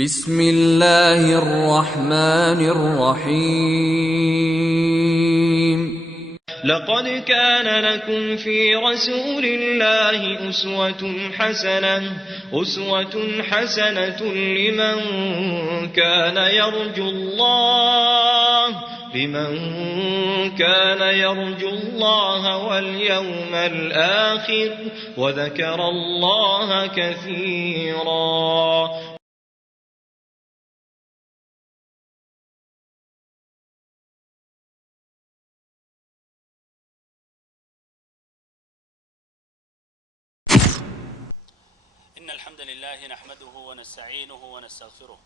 بسم اللہ الرحمن الرحیم لقد كان لكم في رسول الله أسوة حسنة لمن كان يرجو الله واليوم الآخر وذكر الله كثيرا. إن الحمد لله نحمده ونستعينه ونستغفره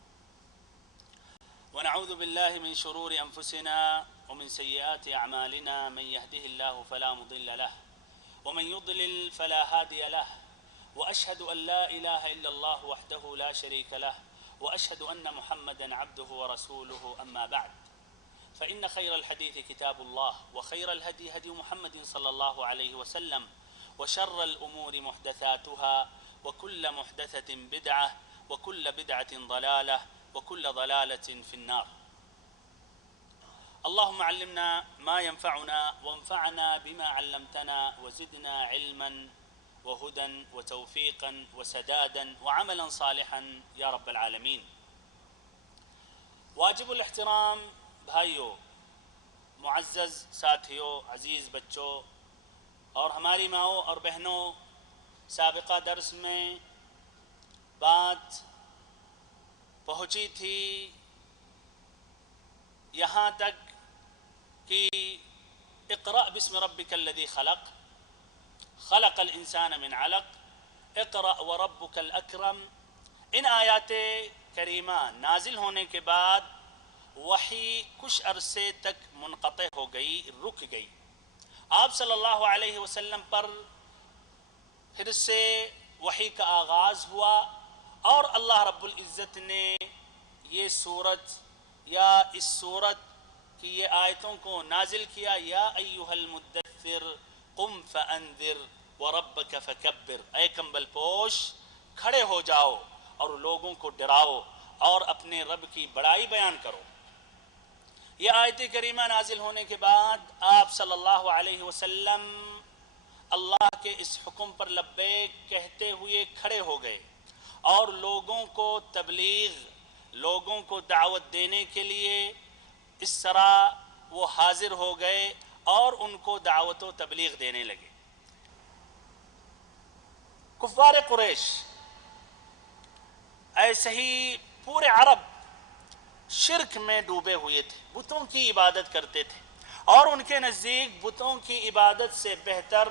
ونعوذ بالله من شرور أنفسنا ومن سيئات أعمالنا. من يهده الله فلا مضل له ومن يضلل فلا هادي له، وأشهد أن لا إله إلا الله وحده لا شريك له، وأشهد أن محمدا عبده ورسوله. أما بعد، فإن خير الحديث كتاب الله، وخير الهدي هدي محمد صلى الله عليه وسلم، وشر الأمور محدثاتها، وكل محدثة بدعة، وكل بدعة ضلالة، وكل ضلالة في النار. اللهم علمنا ما ينفعنا وانفعنا بما علمتنا وزدنا علما وهدى وتوفيقا وسدادا وعملا صالحا يا رب العالمين. واجب الاحترام بھائیوں، معزز ساتھیوں، عزیز بچوں اور ہماری ماؤں اور بہنوں، سابقہ درس میں بات پہنچی تھی یہاں تک کہ اقرأ باسم ربک الذی خلق، خلق الانسان من علق، اقرأ وربک الاکرم. ان آیات کریمہ نازل ہونے کے بعد وحی کچھ عرصے تک منقطع ہو گئی، رک گئی. آپ صلی اللہ علیہ وسلم پر پھر سے وحی کا آغاز ہوا اور اللہ رب العزت نے یہ سورت یا اس سورت کی یہ آیتوں کو نازل کیا. یا ایھا المدثر قم فانذر وربک فکبر، اے کمبل پوش کھڑے ہو جاؤ اور لوگوں کو ڈراؤ اور اپنے رب کی بڑائی بیان کرو. یہ آیت کریمہ نازل ہونے کے بعد آپ صلی اللہ علیہ وسلم اللہ کے اس حکم پر لبیک کہتے ہوئے کھڑے ہو گئے اور لوگوں کو تبلیغ، لوگوں کو دعوت دینے کے لیے اس طرح وہ حاضر ہو گئے اور ان کو دعوت و تبلیغ دینے لگے. کفار قریش ایسے ہی پورے عرب شرک میں ڈوبے ہوئے تھے، بتوں کی عبادت کرتے تھے اور ان کے نزدیک بتوں کی عبادت سے بہتر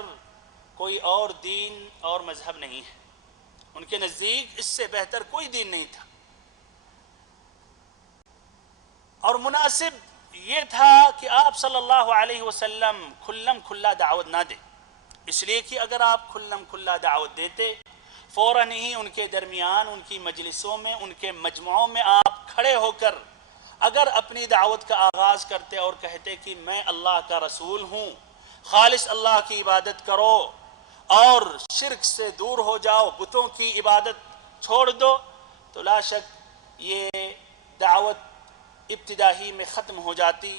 کوئی اور دین اور مذہب نہیں ہے. ان کے نزدیک اس سے بہتر کوئی دین نہیں تھا، اور مناسب یہ تھا کہ آپ صلی اللہ علیہ وسلم کھلم کھلا دعوت نہ دیں، اس لیے کہ اگر آپ کھلم کھلا دعوت دیتے فوراً ہی ان کے درمیان، ان کی مجلسوں میں، ان کے مجمعوں میں آپ کھڑے ہو کر اگر اپنی دعوت کا آغاز کرتے اور کہتے کہ میں اللہ کا رسول ہوں، خالص اللہ کی عبادت کرو اور شرک سے دور ہو جاؤ، بتوں کی عبادت چھوڑ دو، تو لا شک یہ دعوت ابتدا ہی میں ختم ہو جاتی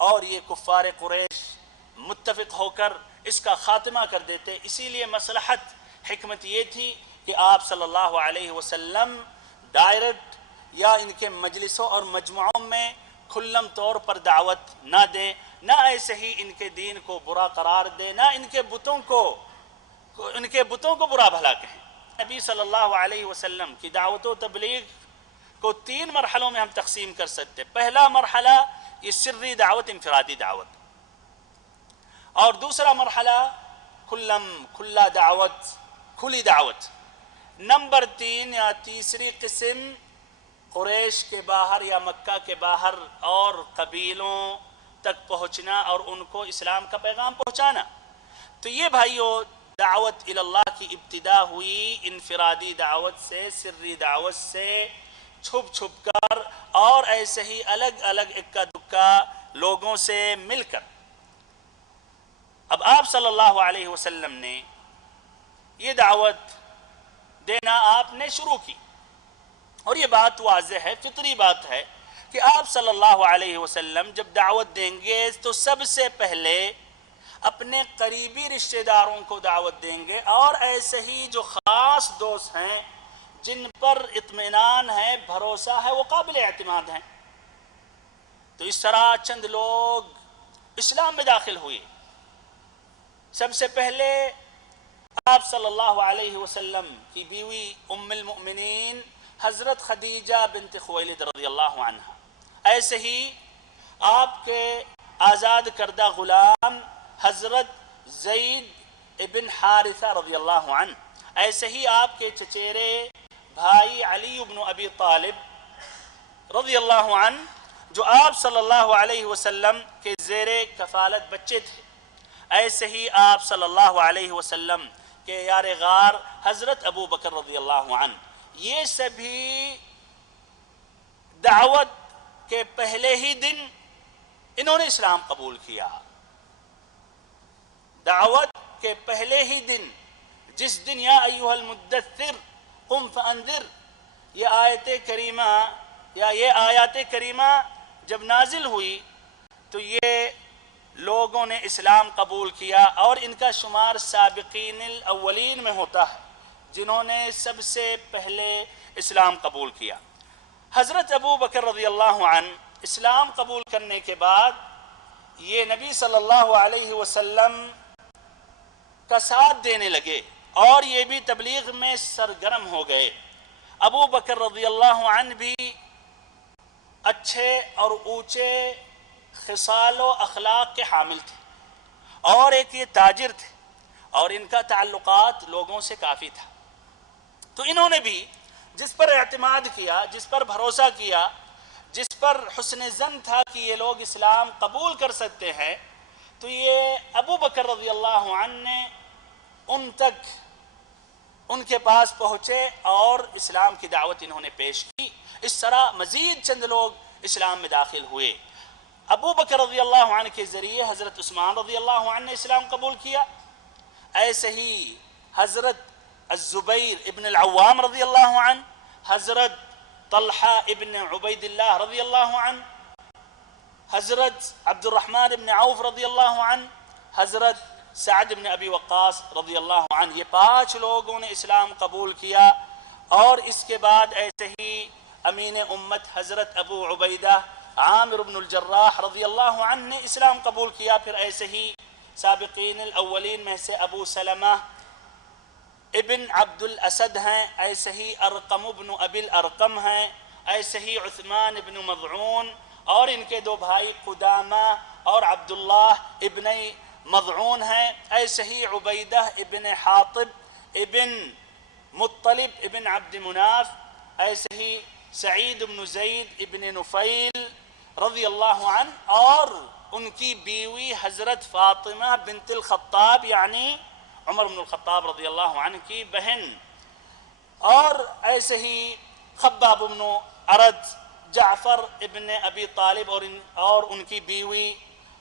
اور یہ کفار قریش متفق ہو کر اس کا خاتمہ کر دیتے. اسی لیے مصلحت، حکمت یہ تھی کہ آپ صلی اللہ علیہ وسلم ڈائریکٹ یا ان کے مجلسوں اور مجمعوں میں کھلم طور پر دعوت نہ دیں، نہ ایسے ہی ان کے دین کو برا قرار دیں، نہ ان کے بتوں کو برا بھلا کہیں. نبی صلی اللہ علیہ وسلم کی دعوت و تبلیغ کو 3 مرحلوں میں ہم تقسیم کر سکتے. پہلا مرحلہ یہ سری دعوت، انفرادی دعوت، اور دوسرا مرحلہ کھلا دعوت، کھلی دعوت. نمبر 3 یا تیسری قسم قریش کے باہر یا مکہ کے باہر اور قبیلوں تک پہنچنا اور ان کو اسلام کا پیغام پہنچانا. تو یہ بھائیو دعوت اللہ کی ابتدا ہوئی انفرادی دعوت سے، سری دعوت سے، چھپ چھپ کر اور ایسے ہی الگ الگ اکا دکا لوگوں سے مل کر. اب آپ صلی اللہ علیہ وسلم نے یہ دعوت دینا آپ نے شروع کی اور یہ بات واضح ہے، فطری بات ہے کہ آپ صلی اللہ علیہ وسلم جب دعوت دیں گے تو سب سے پہلے اپنے قریبی رشتہ داروں کو دعوت دیں گے، اور ایسے ہی جو خاص دوست ہیں جن پر اطمینان ہے، بھروسہ ہے، وہ قابل اعتماد ہیں۔ تو اس طرح چند لوگ اسلام میں داخل ہوئے۔ سب سے پہلے آپ صلی اللہ علیہ وسلم کی بیوی ام المؤمنین حضرت خدیجہ بنت خویلد رضی اللہ عنہ، ایسے ہی آپ کے آزاد کردہ غلام حضرت زید ابن حارثہ رضی اللہ عنہ، ایسے ہی آپ کے چچیرے بھائی علی بن ابی طالب رضی اللہ عنہ، جو آپ صلی اللہ علیہ وسلم کے زیر کفالت بچے تھے، ایسے ہی آپ صلی اللہ علیہ وسلم کے یار غار حضرت ابو بکر رضی اللہ عنہ، یہ سبھی دعوت کے پہلے ہی دن انہوں نے اسلام قبول کیا۔ دعوت کے پہلے ہی دن، جس دن یا ایھا المدثر قم فانذر، یہ آیات کریمہ جب نازل ہوئی تو یہ لوگوں نے اسلام قبول کیا، اور ان کا شمار سابقین الاولین میں ہوتا ہے جنہوں نے سب سے پہلے اسلام قبول کیا۔ حضرت ابو بکر رضی اللہ عنہ اسلام قبول کرنے کے بعد یہ نبی صلی اللہ علیہ وسلم کا ساتھ دینے لگے، اور یہ بھی تبلیغ میں سرگرم ہو گئے۔ ابو بکر رضی اللہ عنہ بھی اچھے اور اونچے خصال و اخلاق کے حامل تھے، اور ایک یہ تاجر تھے، اور ان کا تعلقات لوگوں سے کافی تھا۔ تو انہوں نے بھی جس پر اعتماد کیا، جس پر بھروسہ کیا، جس پر حسن ظن تھا کہ یہ لوگ اسلام قبول کر سکتے ہیں، تو یہ ابو بکر رضی اللہ عنہ نے ان تک، ان کے پاس پہنچے اور اسلام کی دعوت انہوں نے پیش کی۔ اس طرح مزید چند لوگ اسلام میں داخل ہوئے۔ ابو بکر رضی اللہ عنہ کے ذریعے حضرت عثمان رضی اللہ عنہ نے اسلام قبول کیا، ایسے ہی حضرت الزبیر ابن العوام رضی اللہ عنہ، حضرت طلحہ ابن عبید اللہ رضی اللہ عنہ، حضرت عبد الرحمن ابن عوف رضی اللہ عنہ، حضرت سعد ابن ابی وقاص رضی اللہ عنہ، یہ 5 لوگوں نے اسلام قبول کیا۔ اور اس کے بعد ایسے ہی امین امت حضرت ابو عبیدہ عامر بن الجراح رضی اللہ عنہ نے اسلام قبول کیا۔ پھر ایسے ہی سابقین الاولین میں سے ابو سلمہ ابن عبد الاسد ہیں، ایسے ہی ارقم ابن ابی الارقم ہیں، ایسے ہی عثمان ابن مضعون، اور ان کے 2 بھائی قدامہ اور عبداللہ ابن مضعون ہیں، ایسے ہی عبیدہ ابن حاطب ابن مطلب ابن عبد مناف، ایسے ہی سعید ابن زید ابن نفیل رضی اللہ عنہ، اور ان کی بیوی حضرت فاطمہ بنت الخطاب یعنی عمر بن الخطاب رضی اللہ عنہ کی بہن، اور ایسے ہی خباب بن ارد، جعفر ابن ابی طالب اور ان کی بیوی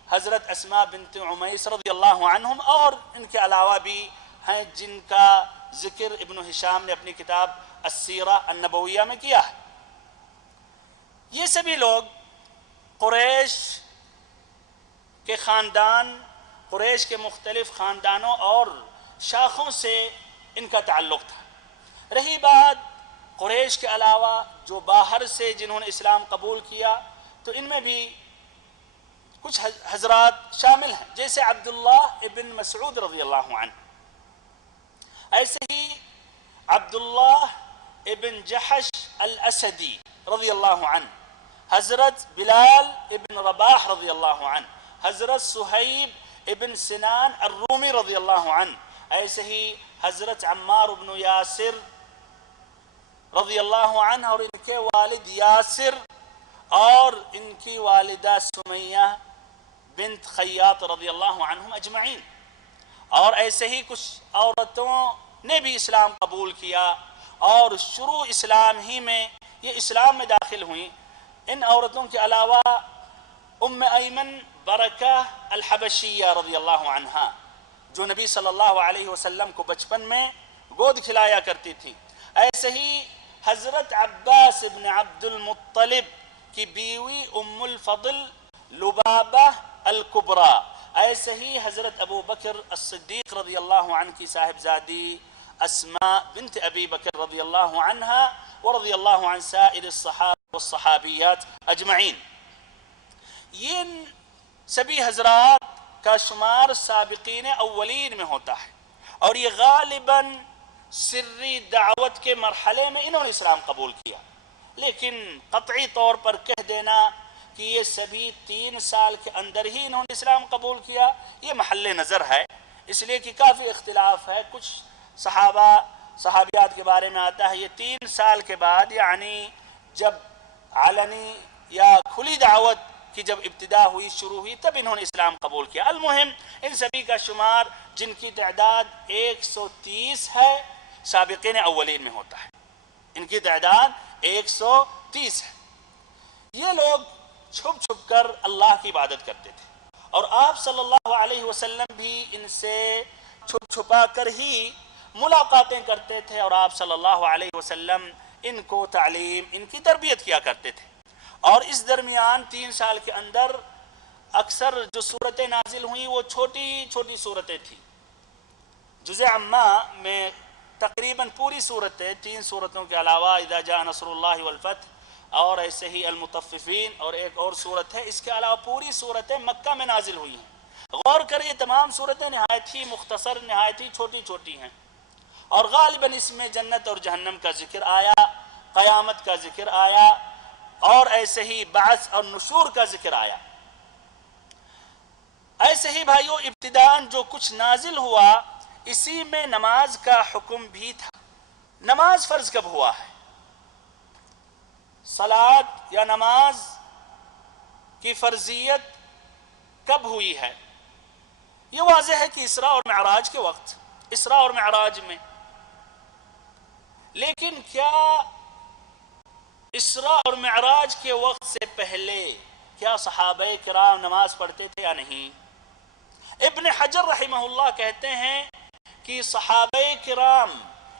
حضرت اسماء بنت عمیس رضی اللہ عنہم، اور ان کے علاوہ بھی ہیں جن کا ذکر ابن ہشام نے اپنی کتاب السیرہ النبویہ میں کیا ہے۔ یہ سبھی لوگ قریش کے خاندان، قریش کے مختلف خاندانوں اور شاخوں سے ان کا تعلق تھا۔ رہی بات قریش کے علاوہ جو باہر سے جنہوں نے اسلام قبول کیا، تو ان میں بھی کچھ حضرات شامل ہیں، جیسے عبداللہ ابن مسعود رضی اللہ عنہ، ایسے ہی عبداللہ ابن جحش الاسدی رضی اللہ عنہ، حضرت بلال ابن رباح رضی اللہ عنہ، حضرت صہیب ابن سنان الرومی رضی اللہ عنہ، ایسے ہی حضرت عمار بن یاسر رضی اللہ عنہ اور ان کے والد یاسر اور ان کی والدہ سمیہ بنت خیاط رضی اللہ عنہم اجمعین، اور ایسے ہی کچھ عورتوں نے بھی اسلام قبول کیا اور شروع اسلام ہی میں یہ اسلام میں داخل ہوئیں۔ ان عورتوں کے علاوہ ام ایمن برکہ الحبشیہ رضی اللہ عنہا، جو نبی صلی اللہ علیہ وسلم کو بچپن میں گود کھلایا کرتی تھی، ایسے ہی حضرت عباس ابن عبد المطلب کی بیوی ام الفضل لبابہ الکبریٰ، ایسے ہی حضرت ابو بکر الصدیق رضی اللہ عنہ کی صاحبزادی اسماء بنت ابی بکر رضی اللہ عنہا ورضی اللہ عن سائر الصحابہ والصحابیات اجمعین. یہ سبھی حضرات کا شمار سابقین اولین میں ہوتا ہے، اور یہ غالباً سری دعوت کے مرحلے میں انہوں نے اسلام قبول کیا. لیکن قطعی طور پر کہہ دینا کہ یہ سبھی 3 سال کے اندر ہی انہوں نے اسلام قبول کیا، یہ محل نظر ہے، اس لیے کہ کافی اختلاف ہے. کچھ صحابیات کے بارے میں آتا ہے یہ 3 سال کے بعد، یعنی جب علنی یا کھلی دعوت کی جب ابتدا ہوئی، شروع ہوئی، تب انہوں نے اسلام قبول کیا. المہم ان سبھی کا شمار جن کی تعداد 130 ہے سابقین اولین میں ہوتا ہے، ان کی تعداد 130 ہے. یہ لوگ چھپ چھپ کر اللہ کی عبادت کرتے تھے، اور آپ صلی اللہ علیہ وسلم بھی ان سے چھپ چھپا کر ہی ملاقاتیں کرتے تھے، اور آپ صلی اللہ علیہ وسلم ان کو تعلیم، ان کی تربیت کیا کرتے تھے. اور اس درمیان 3 سال کے اندر اکثر جو صورتیں نازل ہوئیں وہ چھوٹی چھوٹی صورتیں تھیں. جزء عامہ میں تقریباً پوری صورتیں، 3 صورتوں کے علاوہ اذا جاء نصر اللہ والفتح، اور ایسے ہی المطففین، اور ایک اور صورت ہے، اس کے علاوہ پوری صورتیں مکہ میں نازل ہوئی ہیں. غور کریں، تمام صورتیں نہایت ہی مختصر، نہایت ہی چھوٹی چھوٹی ہیں، اور غالباً اس میں جنت اور جہنم کا ذکر آیا، قیامت کا ذکر آیا، اور ایسے ہی بعث اور نشور کا ذکر آیا. ایسے ہی بھائیوں ابتداءً جو کچھ نازل ہوا اسی میں نماز کا حکم بھی تھا. نماز فرض کب ہوا ہے؟ صلاۃ یا نماز کی فرضیت کب ہوئی ہے؟ یہ واضح ہے کہ اسراء اور معراج کے وقت، اسراء اور معراج میں. لیکن کیا اسراء اور معراج کے وقت سے پہلے کیا صحابہ کرام نماز پڑھتے تھے یا نہیں؟ ابن حجر رحمہ اللہ کہتے ہیں کہ صحابہ کرام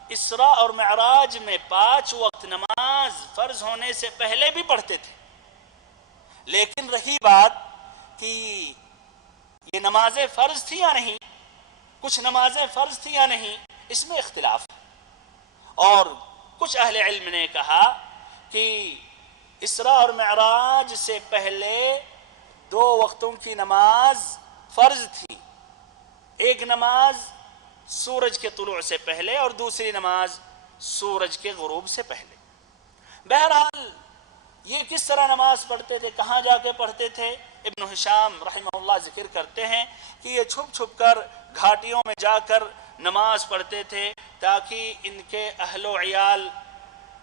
اسراء اور معراج میں 5 وقت نماز فرض ہونے سے پہلے بھی پڑھتے تھے. لیکن رہی بات کہ یہ نمازیں فرض تھی یا نہیں، کچھ نمازیں فرض تھی یا نہیں، اس میں اختلاف ہے. اور کچھ اہل علم نے کہا کہ اسراء اور معراج سے پہلے 2 وقتوں کی نماز فرض تھی. ایک نماز سورج کے طلوع سے پہلے اور دوسری نماز سورج کے غروب سے پہلے. بہرحال یہ کس طرح نماز پڑھتے تھے، کہاں جا کے پڑھتے تھے؟ ابن ہشام رحمہ اللہ ذکر کرتے ہیں کہ یہ چھپ چھپ کر گھاٹیوں میں جا کر نماز پڑھتے تھے تاکہ ان کے اہل و عیال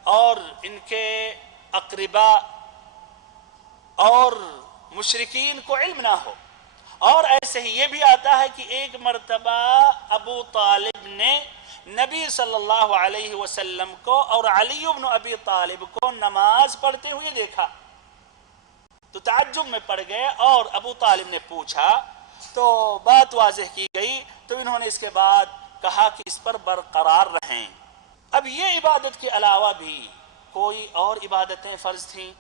اور ان کے اقربا اور مشرکین کو علم نہ ہو. اور ایسے ہی یہ بھی آتا ہے کہ ایک مرتبہ ابو طالب نے نبی صلی اللہ علیہ وسلم کو اور علی بن ابی طالب کو نماز پڑھتے ہوئے دیکھا تو تعجب میں پڑ گئے، اور ابو طالب نے پوچھا تو بات واضح کی گئی، تو انہوں نے اس کے بعد کہا کہ اس پر برقرار رہیں. اب یہ عبادت کے علاوہ بھی کوئی اور عبادتیں فرض تھیں.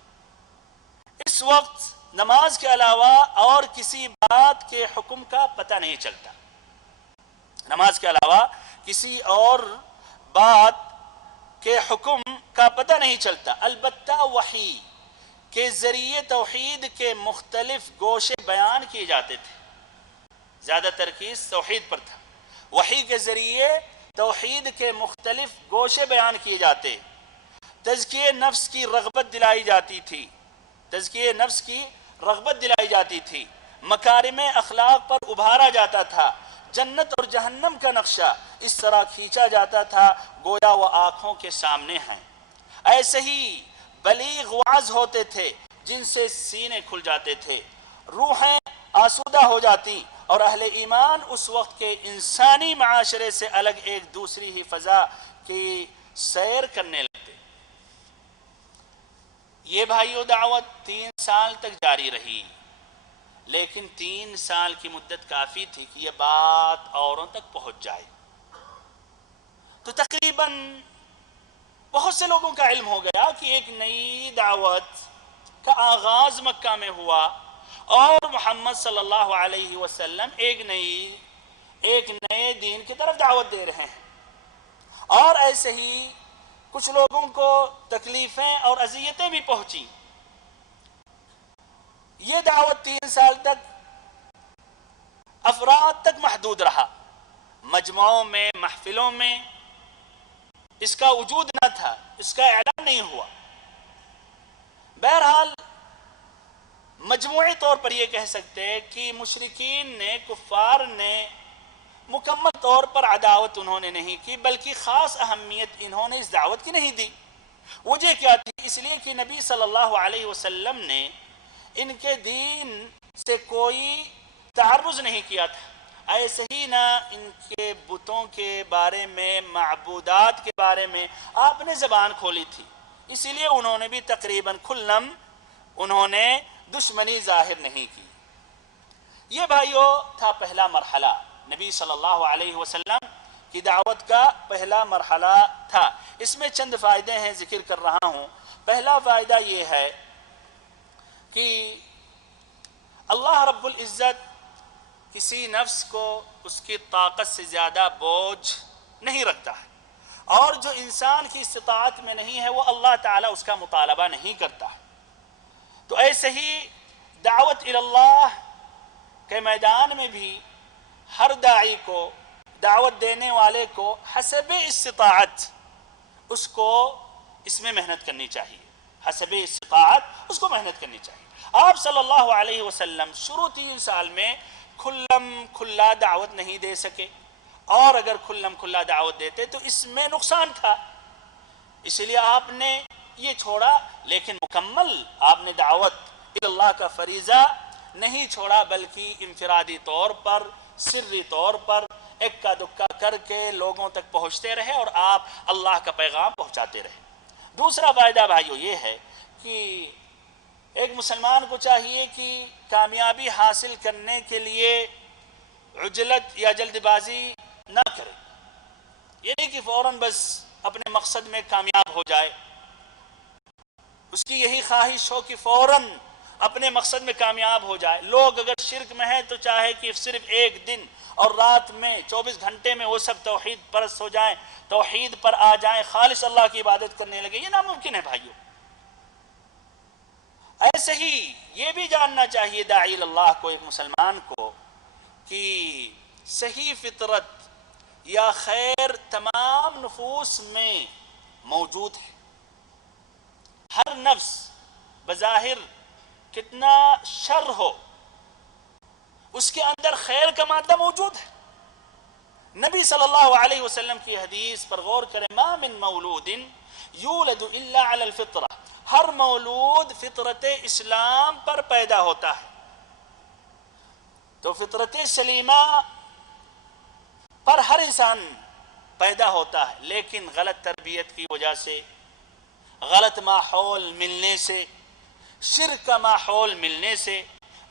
اس وقت نماز کے علاوہ اور کسی بات کے حکم کا پتہ نہیں چلتا. نماز کے علاوہ کسی اور بات کے حکم کا پتہ نہیں چلتا. البتہ وحی کے ذریعے توحید کے مختلف گوشے بیان کیے جاتے تھے. زیادہ ترکیز توحید پر تھا. وحی کے ذریعے توحید کے مختلف گوشے بیان کیے جاتے. تزکیہ نفس کی رغبت دلائی جاتی تھی، تزکیہ نفس کی رغبت دلائی جاتی تھی. مکارم اخلاق پر ابھارا جاتا تھا. جنت اور جہنم کا نقشہ اس طرح کھینچا جاتا تھا گویا وہ آنکھوں کے سامنے ہیں. ایسے ہی بلیغ وعظ ہوتے تھے جن سے سینے کھل جاتے تھے، روحیں آسودہ ہو جاتی، اور اہل ایمان اس وقت کے انسانی معاشرے سے الگ ایک دوسری ہی فضا کی سیر کرنے لگتے. یہ بھائیو دعوت 3 سال تک جاری رہی، لیکن 3 سال کی مدت کافی تھی کہ یہ بات اوروں تک پہنچ جائے. تو تقریباً بہت سے لوگوں کا علم ہو گیا کہ ایک نئی دعوت کا آغاز مکہ میں ہوا اور محمد صلی اللہ علیہ وسلم ایک نئے دین کی طرف دعوت دے رہے ہیں، اور ایسے ہی کچھ لوگوں کو تکلیفیں اور اذیتیں بھی پہنچی۔ یہ دعوت 3 سال تک افراد تک محدود رہا، مجمعوں میں، محفلوں میں اس کا وجود نہ تھا، اس کا اعلان نہیں ہوا۔ بہرحال مجموعی طور پر یہ کہہ سکتے ہیں کہ مشرکین نے، کفار نے مکمل طور پر عداوت انہوں نے نہیں کی، بلکہ خاص اہمیت انہوں نے اس دعوت کی نہیں دی۔ وجہ کیا تھی؟ اس لیے کہ نبی صلی اللہ علیہ وسلم نے ان کے دین سے کوئی تعرض نہیں کیا تھا، ایسے ہی نہ ان کے بتوں کے بارے میں، معبودات کے بارے میں آپ نے زبان کھولی تھی، اسی لیے انہوں نے بھی تقریباً کھلم انہوں نے دشمنی ظاہر نہیں کی۔ یہ بھائیوں تھا پہلا مرحلہ، نبی صلی اللہ علیہ وسلم کی دعوت کا پہلا مرحلہ تھا۔ اس میں چند فائدے ہیں، ذکر کر رہا ہوں۔ پہلا فائدہ یہ ہے کہ اللہ رب العزت کسی نفس کو اس کی طاقت سے زیادہ بوجھ نہیں رکھتا ہے، اور جو انسان کی استطاعت میں نہیں ہے وہ اللہ تعالیٰ اس کا مطالبہ نہیں کرتا۔ تو ایسے ہی دعوت اللہ کے میدان میں بھی ہر داعی کو، دعوت دینے والے کو حسب استطاعت اس کو اس میں محنت کرنی چاہیے، حسب استطاعت اس کو محنت کرنی چاہیے۔ آپ صلی اللہ علیہ وسلم شروع 3 سال میں کھلا دعوت نہیں دے سکے، اور اگر کھلا دعوت دیتے تو اس میں نقصان تھا، اس لیے آپ نے یہ چھوڑا، لیکن مکمل آپ نے دعوت اللہ کا فریضہ نہیں چھوڑا، بلکہ انفرادی طور پر، سری طور پر اکا دکا کر کے لوگوں تک پہنچتے رہے اور آپ اللہ کا پیغام پہنچاتے رہے۔ دوسرا فائدہ بھائیو یہ ہے کہ ایک مسلمان کو چاہیے کہ کامیابی حاصل کرنے کے لیے عجلت یا جلد بازی نہ کرے، یہ نہیں کہ فوراً بس اپنے مقصد میں کامیاب ہو جائے، اس کی یہی خواہش ہو کہ فوراً اپنے مقصد میں کامیاب ہو جائے۔ لوگ اگر شرک میں ہیں تو چاہے کہ صرف ایک دن اور رات میں 24 گھنٹے میں وہ سب توحید پرست ہو جائیں، توحید پر آ جائیں، خالص اللہ کی عبادت کرنے لگے، یہ ناممکن ہے بھائیو۔ ایسے ہی یہ بھی جاننا چاہیے داعی اللہ کو، ایک مسلمان کو، کہ صحیح فطرت یا خیر تمام نفوس میں موجود ہے۔ ہر نفس بظاہر کتنا شر ہو، اس کے اندر خیر کا مادہ موجود ہے۔ نبی صلی اللہ علیہ وسلم کی حدیث پر غور کریں، ما من مولود یولد الا علی الفطرہ، ہر مولود فطرت اسلام پر پیدا ہوتا ہے۔ تو فطرت سلیمہ پر ہر انسان پیدا ہوتا ہے، لیکن غلط تربیت کی وجہ سے، غلط ماحول ملنے سے، شرک کا ماحول ملنے سے،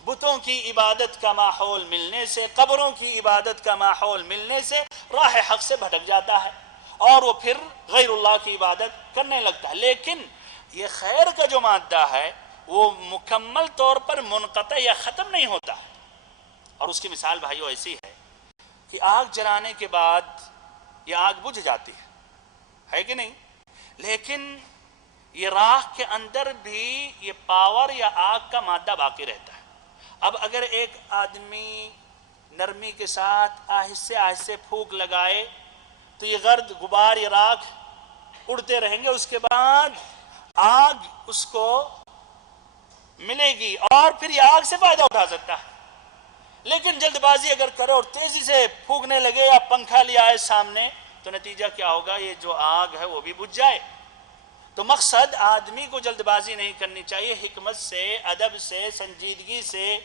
بتوں کی عبادت کا ماحول ملنے سے، قبروں کی عبادت کا ماحول ملنے سے راہ حق سے بھٹک جاتا ہے اور وہ پھر غیر اللہ کی عبادت کرنے لگتا ہے۔ لیکن یہ خیر کا جو مادہ ہے وہ مکمل طور پر منقطع یا ختم نہیں ہوتا ہے۔ اور اس کی مثال بھائیو ایسی ہے کہ آگ جلانے کے بعد یہ آگ بجھ جاتی ہے کہ نہیں، لیکن یہ راکھ کے اندر بھی یہ پاور یا آگ کا مادہ باقی رہتا ہے۔ اب اگر ایک آدمی نرمی کے ساتھ آہستہ آہستہ پھونک لگائے تو یہ گرد غبار، یہ راکھ اڑتے رہیں گے، اس کے بعد آگ اس کو ملے گی اور پھر یہ آگ سے فائدہ اٹھا سکتا ہے۔ لیکن جلد بازی اگر کرے اور تیزی سے پھونکنے لگے یا پنکھا لیا ہے سامنے تو نتیجہ کیا ہوگا؟ یہ جو آگ ہے وہ بھی بجھ جائے۔ تو مقصد آدمی کو جلد بازی نہیں کرنی چاہیے، حکمت سے، ادب سے، سنجیدگی سے،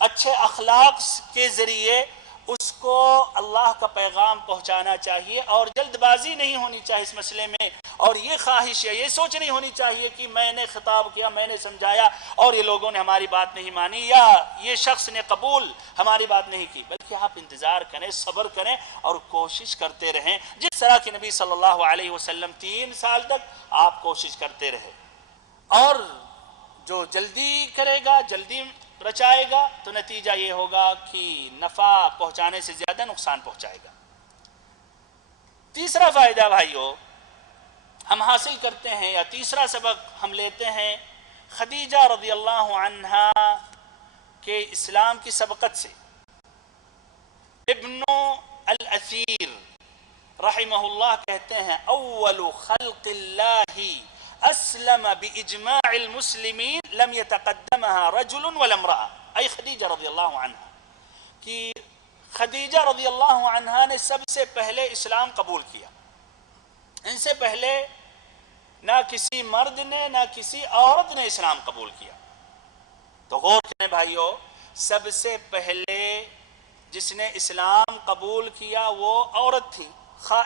اچھے اخلاق کے ذریعے اس کو اللہ کا پیغام پہنچانا چاہیے اور جلد بازی نہیں ہونی چاہیے اس مسئلے میں، اور یہ خواہش ہے، یہ سوچ نہیں ہونی چاہیے کہ میں نے خطاب کیا، میں نے سمجھایا اور یہ لوگوں نے ہماری بات نہیں مانی یا یہ شخص نے قبول ہماری بات نہیں کی، بلکہ آپ انتظار کریں، صبر کریں اور کوشش کرتے رہیں جس طرح کہ نبی صلی اللہ علیہ وسلم 3 سال تک آپ کوشش کرتے رہے۔ اور جو جلدی کرے گا، جلدی رچائے گا، تو نتیجہ یہ ہوگا کہ نفع پہنچانے سے زیادہ نقصان پہنچائے گا۔ تیسرا فائدہ بھائیو ہم حاصل کرتے ہیں، یا تیسرا سبق ہم لیتے ہیں خدیجہ رضی اللہ عنہا کے اسلام کی سبقت سے۔ ابن الاثیر رحمہ اللہ کہتے ہیں اول خلق اللہ اسلم باجماع المسلمین لم يتقدمها رجل ولا امرأة، ای خدیجہ رضی اللہ عنہ، کہ خدیجہ رضی اللہ عنہ نے سب سے پہلے اسلام قبول کیا، ان سے پہلے نہ کسی مرد نے نہ کسی عورت نے اسلام قبول کیا۔ تو غور کریں بھائیو، سب سے پہلے جس نے اسلام قبول کیا وہ عورت تھی،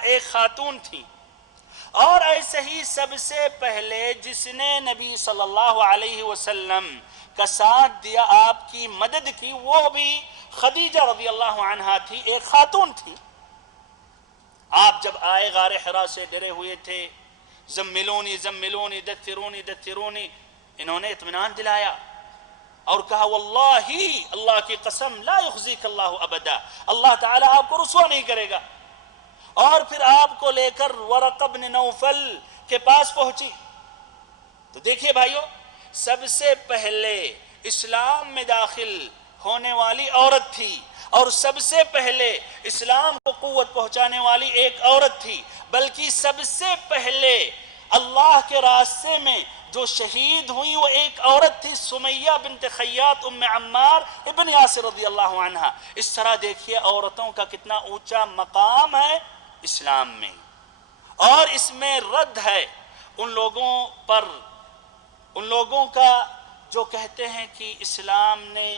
ایک خاتون تھی، اور ایسے ہی سب سے پہلے جس نے نبی صلی اللہ علیہ وسلم کا ساتھ دیا، آپ کی مدد کی، وہ بھی خدیجہ رضی اللہ عنہا تھی، ایک خاتون تھی۔ آپ جب آئے غار حرا سے ڈرے ہوئے تھے، زملونی زملونی دثرونی دثرونی، انہوں نے اطمینان دلایا اور کہا واللہ اللہ کی قسم لا یخزیک اللہ ابدا، اللہ تعالی آپ کو رسوا نہیں کرے گا۔ اور پھر آپ کو لے کر ورقہ بن نوفل کے پاس پہنچی۔ تو دیکھیے بھائیو، سب سے پہلے اسلام میں داخل ہونے والی عورت تھی، اور سب سے پہلے اسلام کو قوت پہنچانے والی ایک عورت تھی، بلکہ سب سے پہلے اللہ کے راستے میں جو شہید ہوئی وہ ایک عورت تھی، سمیہ بنت خیاط ام عمار ابن یاسر رضی اللہ عنہ۔ اس طرح دیکھیے عورتوں کا کتنا اونچا مقام ہے اسلام میں، اور اس میں رد ہے ان لوگوں پر، ان لوگوں کا جو کہتے ہیں کہ اسلام نے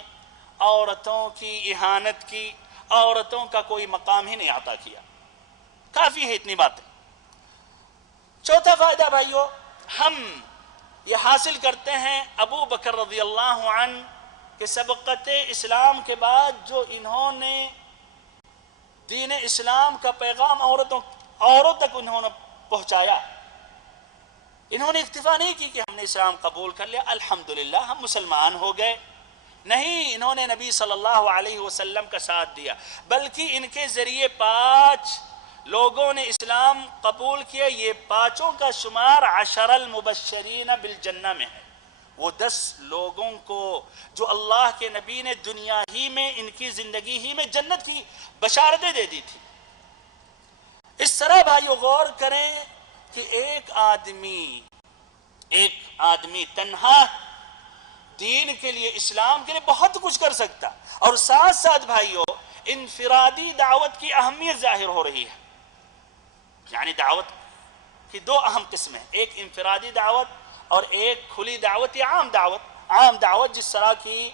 عورتوں کی اہانت کی، عورتوں کا کوئی مقام ہی نہیں عطا کیا۔ کافی ہے اتنی باتیں۔ چوتھا فائدہ بھائیو ہم یہ حاصل کرتے ہیں ابو بکر رضی اللہ عنہ کہ سبقت اسلام کے بعد جو انہوں نے دین اسلام کا پیغام عورتوں تک انہوں نے پہنچایا، انہوں نے اکتفا نہیں کی کہ ہم نے اسلام قبول کر لیا الحمدللہ ہم مسلمان ہو گئے، نہیں، انہوں نے نبی صلی اللہ علیہ وسلم کا ساتھ دیا، بلکہ ان کے ذریعے 5 لوگوں نے اسلام قبول کیا۔ یہ 5 کا شمار 10 المبشرین بالجنہ میں ہے، وہ 10 لوگوں کو جو اللہ کے نبی نے دنیا ہی میں، ان کی زندگی ہی میں جنت کی بشارتیں دے دی تھی۔ اس طرح بھائیو غور کریں کہ ایک آدمی تنہا دین کے لیے، اسلام کے لیے بہت کچھ کر سکتا، اور ساتھ ساتھ بھائیو انفرادی دعوت کی اہمیت ظاہر ہو رہی ہے۔ یعنی دعوت کی 2 اہم قسمیں، ایک انفرادی دعوت اور ایک کھلی دعوت یا عام دعوت۔ عام دعوت جس طرح کی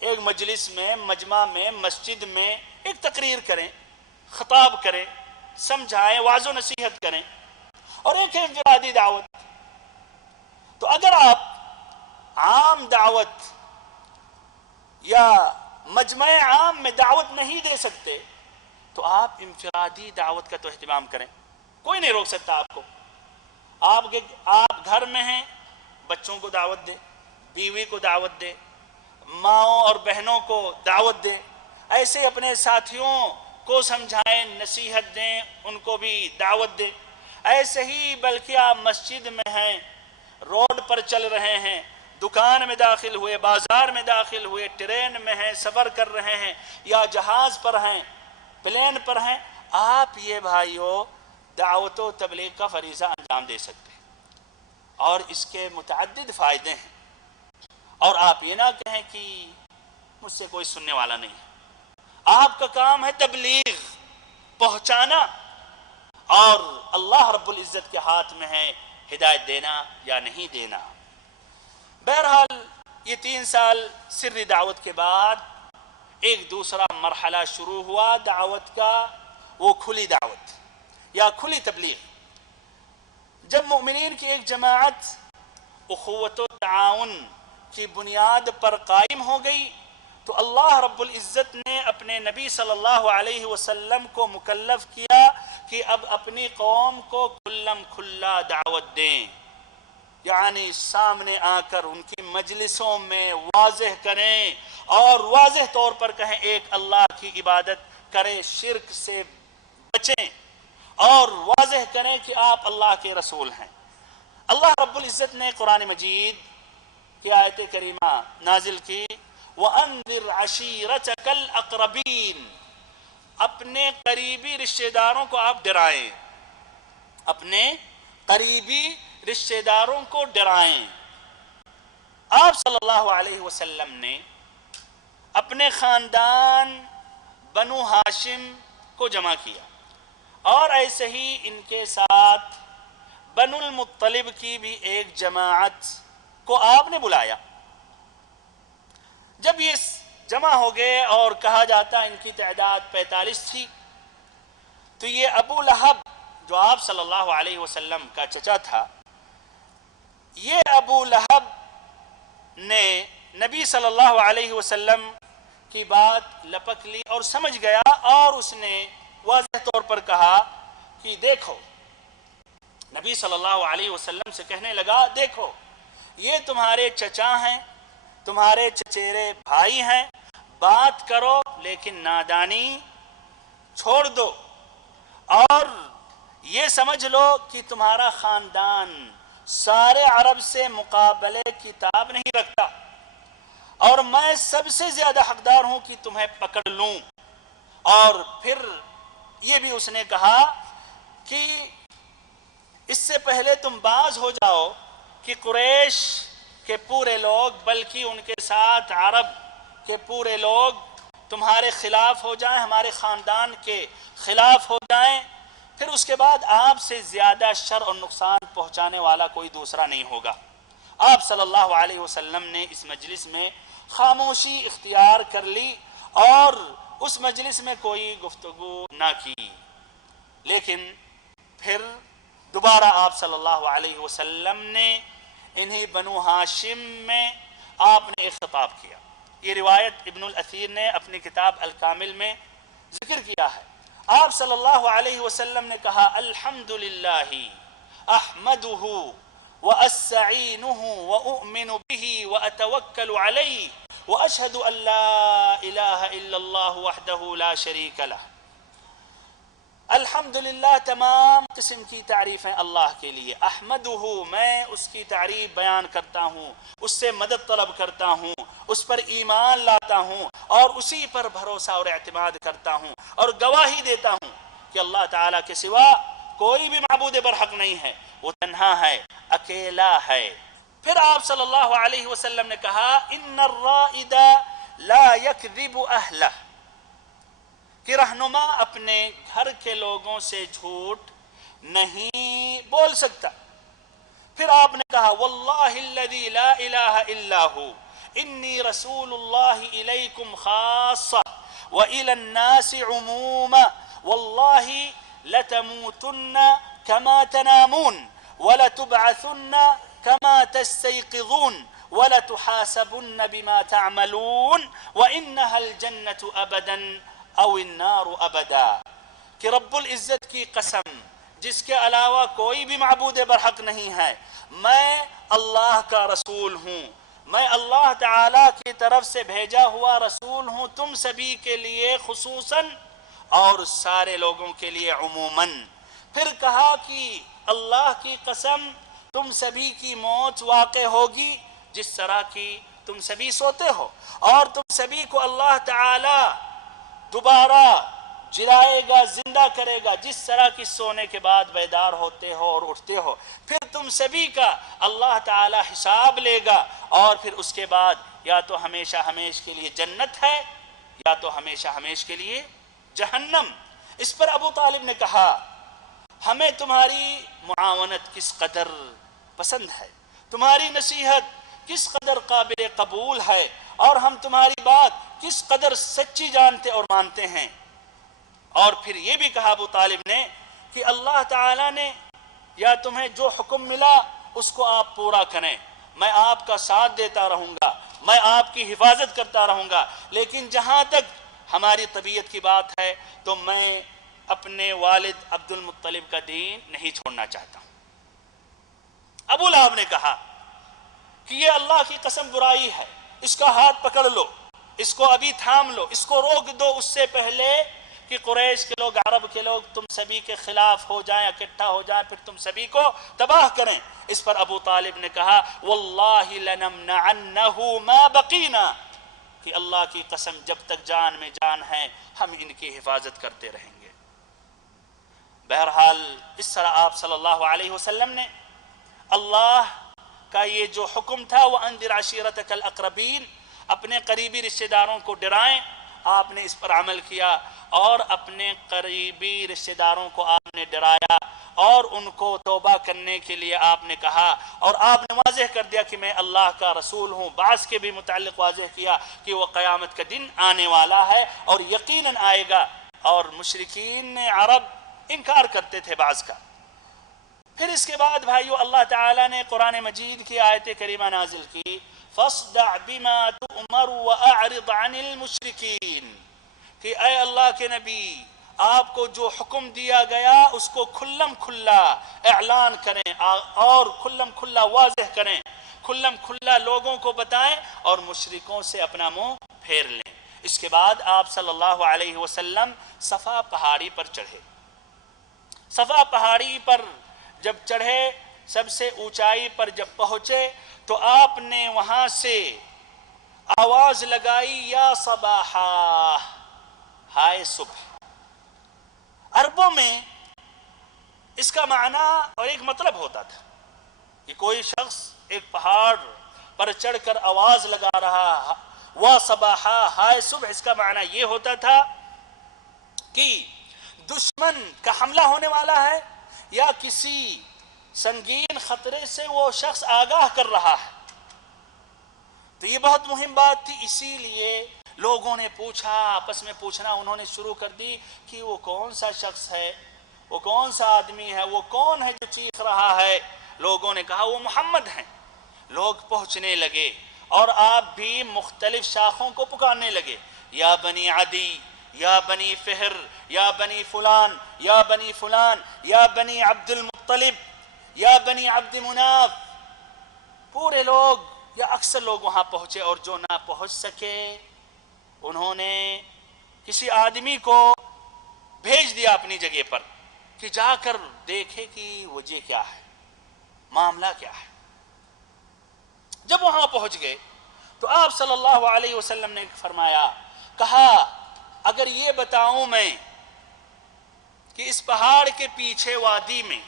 ایک مجلس میں، مجمع میں، مسجد میں ایک تقریر کریں، خطاب کریں، سمجھائیں، واعظ و نصیحت کریں، اور ایک ہے انفرادی دعوت۔ تو اگر آپ عام دعوت یا مجمع عام میں دعوت نہیں دے سکتے تو آپ انفرادی دعوت کا تو اہتمام کریں، کوئی نہیں روک سکتا آپ کو۔ آپ گھر میں ہیں، بچوں کو دعوت دے، بیوی کو دعوت دے، ماؤں اور بہنوں کو دعوت دے، ایسے اپنے ساتھیوں کو سمجھائیں، نصیحت دیں، ان کو بھی دعوت دیں۔ ایسے ہی بلکہ آپ مسجد میں ہیں، روڈ پر چل رہے ہیں، دکان میں داخل ہوئے، بازار میں داخل ہوئے، ٹرین میں ہیں، سفر کر رہے ہیں، یا جہاز پر ہیں، پلین پر ہیں، آپ یہ بھائیو دعوت و تبلیغ کا فریضہ انجام دے سکتے ہیں، اور اس کے متعدد فائدے ہیں۔ اور آپ یہ نہ کہیں کہ مجھ سے کوئی سننے والا نہیں ہے، آپ کا کام ہے تبلیغ پہنچانا، اور اللہ رب العزت کے ہاتھ میں ہے ہدایت دینا یا نہیں دینا۔ بہرحال یہ 3 سال سری دعوت کے بعد ایک دوسرا مرحلہ شروع ہوا دعوت کا، وہ کھلی دعوت یا کھلی تبلیغ۔ جب مومنین کی ایک جماعت اخوت و تعاون کی بنیاد پر قائم ہو گئی تو اللہ رب العزت نے اپنے نبی صلی اللہ علیہ وسلم کو مکلف کیا کہ اب اپنی قوم کو کھلم کھلا دعوت دیں، یعنی سامنے آ کر ان کی مجلسوں میں واضح کریں اور واضح طور پر کہیں ایک اللہ کی عبادت کریں، شرک سے بچیں، اور واضح کریں کہ آپ اللہ کے رسول ہیں۔ اللہ رب العزت نے قرآن مجید کی آیت کریمہ نازل کی، وَأَنذِرْ عَشِيرَتَكَ الْأَقْرَبِينَ، اپنے قریبی رشتہ داروں کو آپ ڈرائیں، اپنے قریبی رشتہ داروں کو ڈرائیں۔ آپ صلی اللہ علیہ وسلم نے اپنے خاندان بنو ہاشم کو جمع کیا، اور ایسے ہی ان کے ساتھ بنو المطلب کی بھی ایک جماعت کو آپ نے بلایا۔ جب یہ جمع ہو گئے اور کہا جاتا ان کی تعداد 45 تھی، تو یہ ابو لہب جو آپ صلی اللہ علیہ وسلم کا چچا تھا، یہ ابو لہب نے نبی صلی اللہ علیہ وسلم کی بات لپک لی اور سمجھ گیا، اور اس نے واضح طور پر کہا کہ دیکھو، نبی صلی اللہ علیہ وسلم سے کہنے لگا، دیکھو یہ تمہارے چچا ہیں، تمہارے چچیرے بھائی ہیں، بات کرو لیکن نادانی چھوڑ دو، اور یہ سمجھ لو کہ تمہارا خاندان سارے عرب سے مقابلے کتاب نہیں رکھتا، اور میں سب سے زیادہ حقدار ہوں کہ تمہیں پکڑ لوں۔ اور پھر یہ بھی اس نے کہا کہ اس سے پہلے تم باز ہو جاؤ کہ قریش کے پورے لوگ، بلکہ ان کے ساتھ عرب کے پورے لوگ تمہارے خلاف ہو جائیں، ہمارے خاندان کے خلاف ہو جائیں، پھر اس کے بعد آپ سے زیادہ شر اور نقصان پہنچانے والا کوئی دوسرا نہیں ہوگا۔ آپ صلی اللہ علیہ وسلم نے اس مجلس میں خاموشی اختیار کر لی اور اس مجلس میں کوئی گفتگو نہ کی، لیکن پھر دوبارہ آپ صلی اللہ علیہ وسلم نے انہی بنو ہاشم میں آپ نے ایک خطاب کیا۔ یہ روایت ابن الاثیر نے اپنی کتاب الکامل میں ذکر کیا ہے۔ آپ صلی اللہ علیہ وسلم نے کہا، الحمدللہ احمدہ واستعینہ واؤمن بہ واتوکل علیہ واشہد ان لا الہ الا اللہ وحدہ لا شریک لہ۔ الحمدللہ تمام قسم کی تعریفیں اللہ کے لیے، احمدہ میں اس کی تعریف بیان کرتا ہوں، اس سے مدد طلب کرتا ہوں، اس پر ایمان لاتا ہوں اور اسی پر بھروسہ اور اعتماد کرتا ہوں، اور گواہی دیتا ہوں کہ اللہ تعالیٰ کے سوا کوئی بھی معبود برحق نہیں ہے، وہ تنہا ہے، اکیلا ہے۔ پھر آپ صلی اللہ علیہ وسلم نے کہا، ان الرائد لا یکذب اہلہ، کہ رہنما اپنے گھر کے لوگوں سے جھوٹ نہیں بول سکتا۔ پھر آپ نے کہا، واللہ الذی لا الہ الا ہو انی رسول اللہ الیکم خاصہ وإلی الناس عموما واللہ لتموتن كما تنامون ولتبعثن كما تستيقظون ولتحاسبن بما تعملون وإنها الجنة أبدا او النار ابدا، کہ رب العزت کی قسم جس کے علاوہ کوئی بھی معبود برحق نہیں ہے، میں اللہ کا رسول ہوں، میں اللہ تعالیٰ کی طرف سے بھیجا ہوا رسول ہوں تم سبھی کے لیے خصوصاً اور سارے لوگوں کے لیے عموماً۔ پھر کہا کہ اللہ کی قسم تم سبھی کی موت واقع ہوگی جس طرح کی تم سبھی سوتے ہو، اور تم سبھی کو اللہ تعالیٰ دوبارہ جلائے گا، زندہ کرے گا جس طرح کی سونے کے بعد بیدار ہوتے ہو اور اٹھتے ہو۔ پھر تم سبھی کا اللہ تعالی حساب لے گا، اور پھر اس کے بعد یا تو ہمیشہ ہمیش کے لیے جنت ہے یا تو ہمیشہ ہمیش کے لیے جہنم۔ اس پر ابو طالب نے کہا، ہمیں تمہاری معاونت کس قدر پسند ہے، تمہاری نصیحت کس قدر قابل قبول ہے، اور ہم تمہاری بات کس قدر سچی جانتے اور مانتے ہیں۔ اور پھر یہ بھی کہا ابو طالب نے کہ اللہ تعالیٰ نے یا تمہیں جو حکم ملا اس کو آپ پورا کریں، میں آپ کا ساتھ دیتا رہوں گا، میں آپ کی حفاظت کرتا رہوں گا، لیکن جہاں تک ہماری طبیعت کی بات ہے تو میں اپنے والد عبد المطلب کا دین نہیں چھوڑنا چاہتا ہوں۔ ابو لہب نے کہا کہ یہ اللہ کی قسم برائی ہے، اس کا ہاتھ پکڑ لو، اس کو ابھی تھام لو، اس کو روک دو اس سے پہلے کہ قریش کے لوگ، عرب کے لوگ تم سبھی کے خلاف ہو جائیں، اکٹھا ہو جائیں، پھر تم سبھی کو تباہ کریں۔ اس پر ابو طالب نے کہا واللہ لنمنعنہ ما بقینا، کہ اللہ کی قسم جب تک جان میں جان ہے ہم ان کی حفاظت کرتے رہیں گے۔ بہرحال اس طرح آپ صلی اللہ علیہ وسلم نے اللہ کا یہ جو حکم تھا وَأَنذِرْ عَشِيرَتَكَ الْأَقْرَبِينَ، اپنے قریبی رشتہ داروں کو ڈرائیں، آپ نے اس پر عمل کیا اور اپنے قریبی رشتہ داروں کو آپ نے ڈرایا اور ان کو توبہ کرنے کے لیے آپ نے کہا، اور آپ نے واضح کر دیا کہ میں اللہ کا رسول ہوں۔ بعض کے بھی متعلق واضح کیا کہ وہ قیامت کا دن آنے والا ہے اور یقیناً آئے گا، اور مشرکین عرب انکار کرتے تھے بعض کا۔ پھر اس کے بعد بھائیو اللہ تعالیٰ نے قرآن مجید کی آیت کریمہ نازل کی فَاصْدَعْ بِمَا تُؤْمَرُ وَأَعْرِضْ عَنِ الْمُشْرِكِينَ، کہ اے اللہ کے نبی آپ کو جو حکم دیا گیا اس کو کھلم کھلا اعلان کریں اور کھلم کھلا واضح کریں، کھلم کھلا لوگوں کو بتائیں اور مشرکوں سے اپنا منہ پھیر لیں۔ اس کے بعد آپ صلی اللہ علیہ وسلم صفا پہاڑی پر چڑھے۔ صفا پہاڑی پر جب چڑھے، سب سے اونچائی پر جب پہنچے تو آپ نے وہاں سے آواز لگائی یا صباحا، ہائے صبح۔ عربوں میں اس کا معنی اور ایک مطلب ہوتا تھا کہ کوئی شخص ایک پہاڑ پر چڑھ کر آواز لگا رہا وا صباحا، ہائے صبح، اس کا معنی یہ ہوتا تھا کہ دشمن کا حملہ ہونے والا ہے یا کسی سنگین خطرے سے وہ شخص آگاہ کر رہا ہے۔ تو یہ بہت مہم بات تھی، اسی لیے لوگوں نے پوچھا، آپس میں پوچھنا انہوں نے شروع کر دی کہ وہ کون سا شخص ہے، وہ کون سا آدمی ہے، وہ کون ہے جو چیخ رہا ہے۔ لوگوں نے کہا وہ محمد ہیں۔ لوگ پہنچنے لگے اور آپ بھی مختلف شاخوں کو پکارنے لگے، یا بنی عدی، یا بنی فہر، یا بنی فلان، یا بنی فلان، یا بنی عبد المطلب، یا بنی عبد مناف۔ پورے لوگ یا اکثر لوگ وہاں پہنچے، اور جو نہ پہنچ سکے انہوں نے کسی آدمی کو بھیج دیا اپنی جگہ پر کہ جا کر دیکھے کہ وجہ کیا ہے، معاملہ کیا ہے۔ جب وہاں پہنچ گئے تو آپ صلی اللہ علیہ وسلم نے فرمایا، کہا اگر یہ بتاؤں میں کہ اس پہاڑ کے پیچھے وادی میں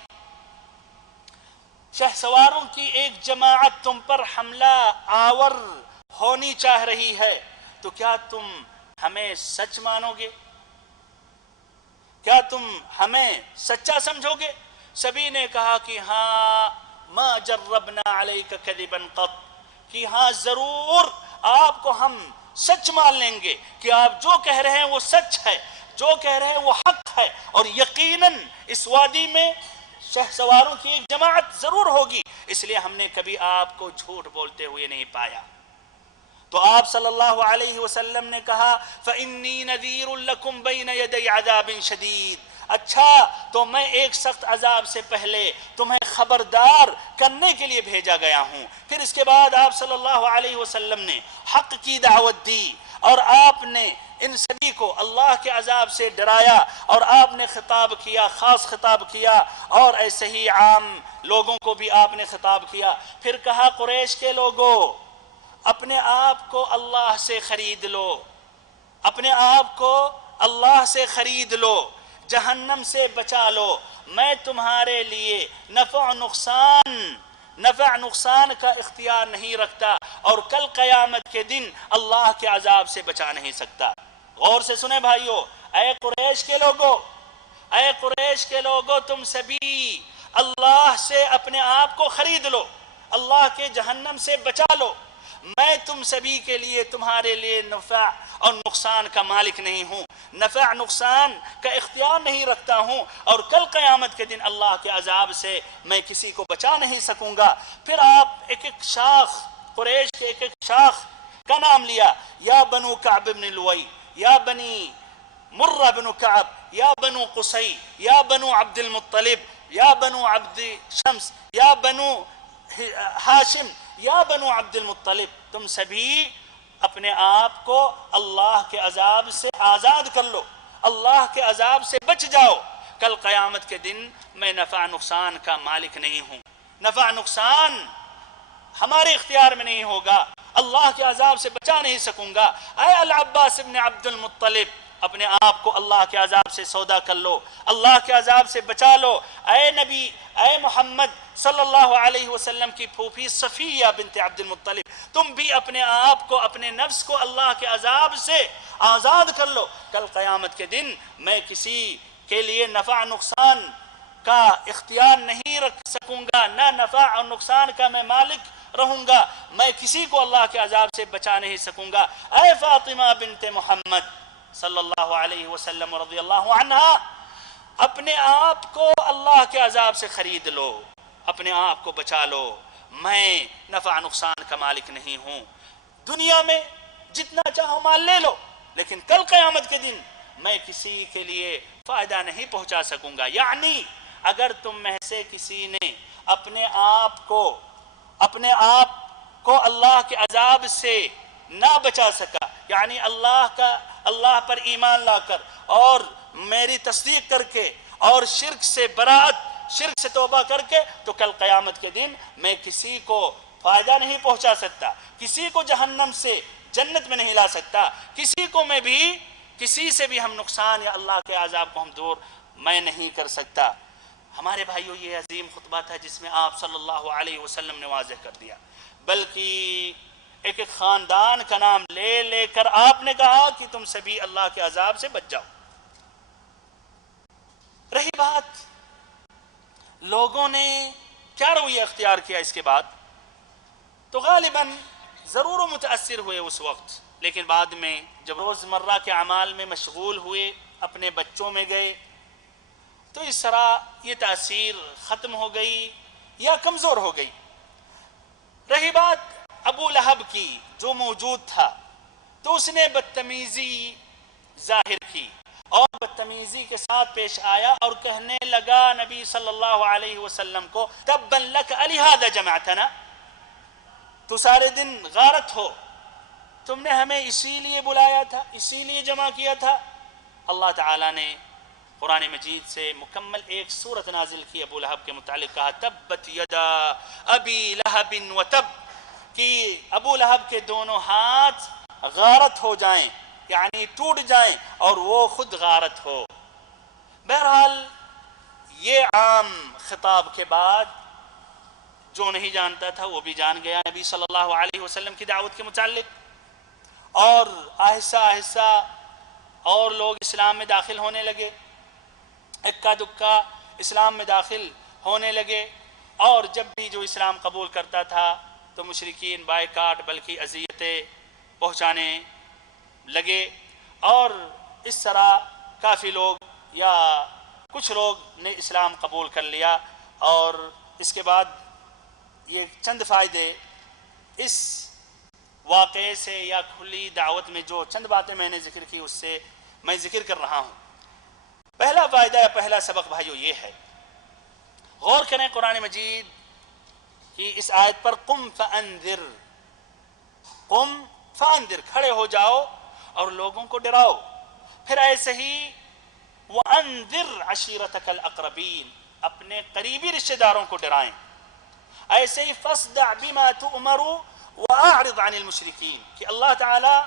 شہسواروں کی ایک جماعت تم پر حملہ آور ہونی چاہ رہی ہے تو کیا تم ہمیں سچ مانو گے؟ کیا تم ہمیں سچا سمجھو گے؟ سبھی نے کہا کہ ہاں، ما جربنا علیک کذبا قط، کہ ہاں ضرور آپ کو ہم سچ مان لیں گے کہ آپ جو کہہ رہے ہیں وہ سچ ہے، جو کہہ رہے ہیں وہ حق ہے، اور یقیناً اس وادی میں شہسواروں کی ایک جماعت ضرور ہوگی، اس لیے ہم نے کبھی آپ کو جھوٹ بولتے ہوئے نہیں پایا۔ تو آپ صلی اللہ علیہ وسلم نے کہا فَإِنِّي نَذِيرٌ لَكُمْ بَيْنَ يَدَيْ عَذَابٍ شَدِيدٍ، اچھا تو میں ایک سخت عذاب سے پہلے تمہیں خبردار کرنے کے لیے بھیجا گیا ہوں۔ پھر اس کے بعد آپ صلی اللہ علیہ وسلم نے حق کی دعوت دی اور آپ نے ان سبھی کو اللہ کے عذاب سے ڈرایا، اور آپ نے خطاب کیا، خاص خطاب کیا، اور ایسے ہی عام لوگوں کو بھی آپ نے خطاب کیا۔ پھر کہا قریش کے لوگوں، اپنے آپ کو اللہ سے خرید لو، اپنے آپ کو اللہ سے خرید لو، جہنم سے بچا لو، میں تمہارے لیے نفع نقصان کا اختیار نہیں رکھتا، اور کل قیامت کے دن اللہ کے عذاب سے بچا نہیں سکتا۔ غور سے سنیں بھائیو، اے قریش کے لوگوں، اے قریش کے لوگوں، تم سبھی اللہ سے اپنے آپ کو خرید لو، اللہ کے جہنم سے بچا لو، میں تم سبھی کے لیے تمہارے لیے نفع اور نقصان کا مالک نہیں ہوں، نفع نقصان کا اختیار نہیں رکھتا ہوں، اور کل قیامت کے دن اللہ کے عذاب سے میں کسی کو بچا نہیں سکوں گا۔ پھر آپ ایک ایک شاخ، قریش کے ایک ایک شاخ کا نام لیا، یا بنو کعب بن لوئی، یا بنی مرہ بن کعب، یا بنو قصی، یا بنو عبد المطلب، یا بنو عبد شمس، یا بنو ہاشم، یا بنو عبد المطلب، تم سبھی اپنے آپ کو اللہ کے عذاب سے آزاد کر لو، اللہ کے عذاب سے بچ جاؤ، کل قیامت کے دن میں نفع نقصان کا مالک نہیں ہوں، نفع نقصان ہمارے اختیار میں نہیں ہوگا، اللہ کے عذاب سے بچا نہیں سکوں گا۔ اے العباس ابن عبد المطلب، اپنے آپ کو اللہ کے عذاب سے سودا کر لو، اللہ کے عذاب سے بچا لو۔ اے نبی، اے محمد صلی اللہ علیہ وسلم کی پھوپھی صفیہ بنت عبد المطلب، تم بھی اپنے آپ کو، اپنے نفس کو اللہ کے عذاب سے آزاد کر لو، کل قیامت کے دن میں کسی کے لیے نفع نقصان کا اختیار نہیں رکھ سکوں گا، نہ نفع اور نقصان کا میں مالک رہوں گا، میں کسی کو اللہ کے عذاب سے بچا نہیں سکوں گا۔ اے فاطمہ بنت محمد صلی اللہ علیہ وسلم رضی اللہ عنہ، اپنے آپ کو اللہ کے عذاب سے خرید لو، اپنے آپ کو بچا لو، میں نفع نقصان کا مالک نہیں ہوں، دنیا میں جتنا چاہو مال لے لو، لیکن کل قیامت کے دن میں کسی کے لیے فائدہ نہیں پہنچا سکوں گا۔ یعنی اگر تم میں سے کسی نے اپنے آپ کو اللہ کے عذاب سے نہ بچا سکا، یعنی اللہ پر ایمان لا کر اور میری تصدیق کر کے اور شرک سے برات، شرک سے توبہ کر کے، تو کل قیامت کے دن میں کسی کو فائدہ نہیں پہنچا سکتا، کسی کو جہنم سے جنت میں نہیں لا سکتا، کسی سے بھی ہم نقصان یا اللہ کے عذاب کو ہم دور میں نہیں کر سکتا۔ ہمارے بھائیوں، یہ عظیم خطبہ تھا جس میں آپ صلی اللہ علیہ وسلم نے واضح کر دیا، بلکہ ایک ایک خاندان کا نام لے لے کر آپ نے کہا کہ تم سبھی اللہ کے عذاب سے بچ جاؤ۔ رہی بات لوگوں نے کیا رویہ اختیار کیا اس کے بعد، تو غالباً ضرور متاثر ہوئے اس وقت، لیکن بعد میں جب روزمرہ کے اعمال میں مشغول ہوئے، اپنے بچوں میں گئے، تو اس طرح یہ تاثیر ختم ہو گئی یا کمزور ہو گئی۔ رہی بات ابو لہب کی، جو موجود تھا تو اس نے بدتمیزی ظاہر کی اور بدتمیزی کے ساتھ پیش آیا اور کہنے لگا نبی صلی اللہ علیہ وسلم کو، تبا لک الہذا جمعتنا، تو سارے دن غارت ہو، تم نے ہمیں اسی لیے بلایا تھا، اسی لیے جمع کیا تھا۔ اللہ تعالیٰ نے قرآن مجید سے مکمل ایک سورت نازل کی ابو لہب کے متعلق، کہا تبت یدا ابی لہب وتب، کہ ابو لہب کے دونوں ہاتھ غارت ہو جائیں، یعنی ٹوٹ جائیں اور وہ خود غارت ہو۔ بہرحال یہ عام خطاب کے بعد جو نہیں جانتا تھا وہ بھی جان گیا نبی صلی اللہ علیہ وسلم کی دعوت کے متعلق، اور آہستہ آہستہ اور لوگ اسلام میں داخل ہونے لگے، اکا دکا اسلام میں داخل ہونے لگے، اور جب بھی جو اسلام قبول کرتا تھا تو مشرکین بائیکاٹ بلکہ اذیتیں پہنچانے لگے، اور اس طرح کافی لوگ یا کچھ لوگ نے اسلام قبول کر لیا۔ اور اس کے بعد یہ چند فائدے اس واقعے سے یا کھلی دعوت میں جو چند باتیں میں نے ذکر کی اس سے میں ذکر کر رہا ہوں۔ پہلا فائدہ یا پہلا سبق بھائیو یہ ہے، غور کریں قرآن مجید کی اس آیت پر، قم فانذر، قم فانذر، کھڑے ہو جاؤ اور لوگوں کو ڈراؤ۔ پھر ایسے ہی وانذر عشیرتک الاقربین، اپنے قریبی رشتہ داروں کو ڈرائیں۔ ایسے ہی فاصدع بما تؤمر واعرض عن المشرکین، کہ اللہ تعالیٰ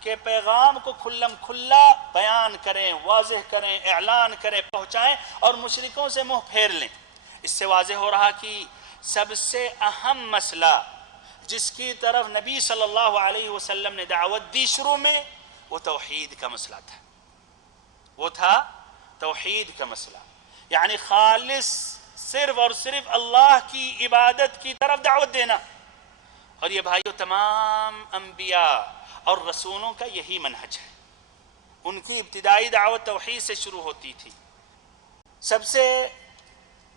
کے پیغام کو کھلم کھلا بیان کریں، واضح کریں، اعلان کریں، پہنچائیں، اور مشرکوں سے منہ پھیر لیں۔ اس سے واضح ہو رہا کہ سب سے اہم مسئلہ جس کی طرف نبی صلی اللہ علیہ وسلم نے دعوت دی شروع میں، وہ توحید کا مسئلہ تھا، وہ تھا توحید کا مسئلہ، یعنی خالص صرف اور صرف اللہ کی عبادت کی طرف دعوت دینا۔ اور یہ بھائیو تمام انبیاء اور رسولوں کا یہی منہج ہے. ان کی ابتدائی دعوت توحید سے شروع ہوتی تھی. سب سے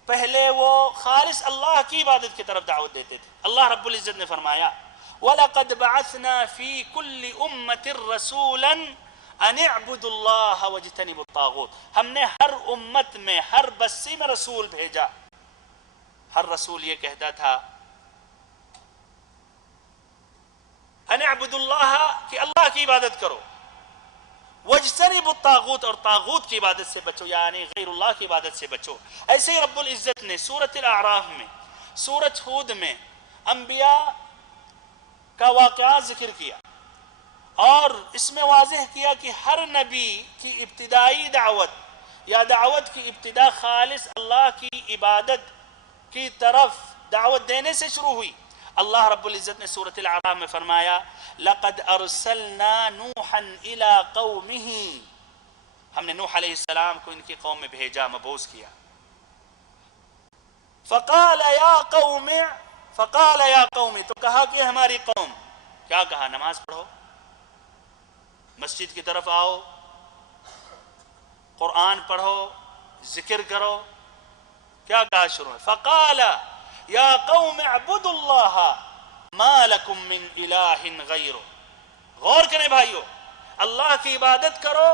پہلے وہ خالص اللہ کی عبادت کی طرف دعوت دیتے تھے. اللہ رب العزت نے فرمایا وَلَقَدْ بَعَثْنَا فِي كُلِّ أُمَّةٍ رَسُولًا أَنِ اعْبُدُوا اللَّهَ وَاجْتَنِبُوا الطَّاغُوتَ. ہم نے ہر امت میں ہر بستی میں رسول بھیجا. ہر رسول یہ کہتا تھا أَنِ اعْبُدُوا اللَّهَ کہ اللہ کی عبادت کرو، وَاجْتَنِبُوا الطَّاغُوتَ اور طاغوت کی عبادت سے بچو، یعنی غیر اللہ کی عبادت سے بچو. ایسے ہی رب العزت نے سورۃ الاعراف میں، سورۃ ہود میں انبیاء کا واقعہ ذکر کیا اور اس میں واضح کیا کہ ہر نبی کی ابتدائی دعوت یا دعوت کی ابتدا خالص اللہ کی عبادت کی طرف دعوت دینے سے شروع ہوئی. اللہ رب العزت نے سورۃ الاعراف میں فرمایا لَقَدْ أَرْسَلْنَا نُوحًا إِلَىٰ قَوْمِهِ، ہم نے نوح علیہ السلام کو ان کی قوم میں بھیجا، مبعوث کیا. فقال یا قوم تو کہا کہ ہماری قوم، کیا کہا؟ نماز پڑھو، مسجد کی طرف آؤ، قرآن پڑھو، ذکر کرو. کیا کہا شروع میں؟ فقال یا قوم اعبدوا اللہ ما لکم من الہ غیرہ. غور کریں بھائیو، اللہ کی عبادت کرو،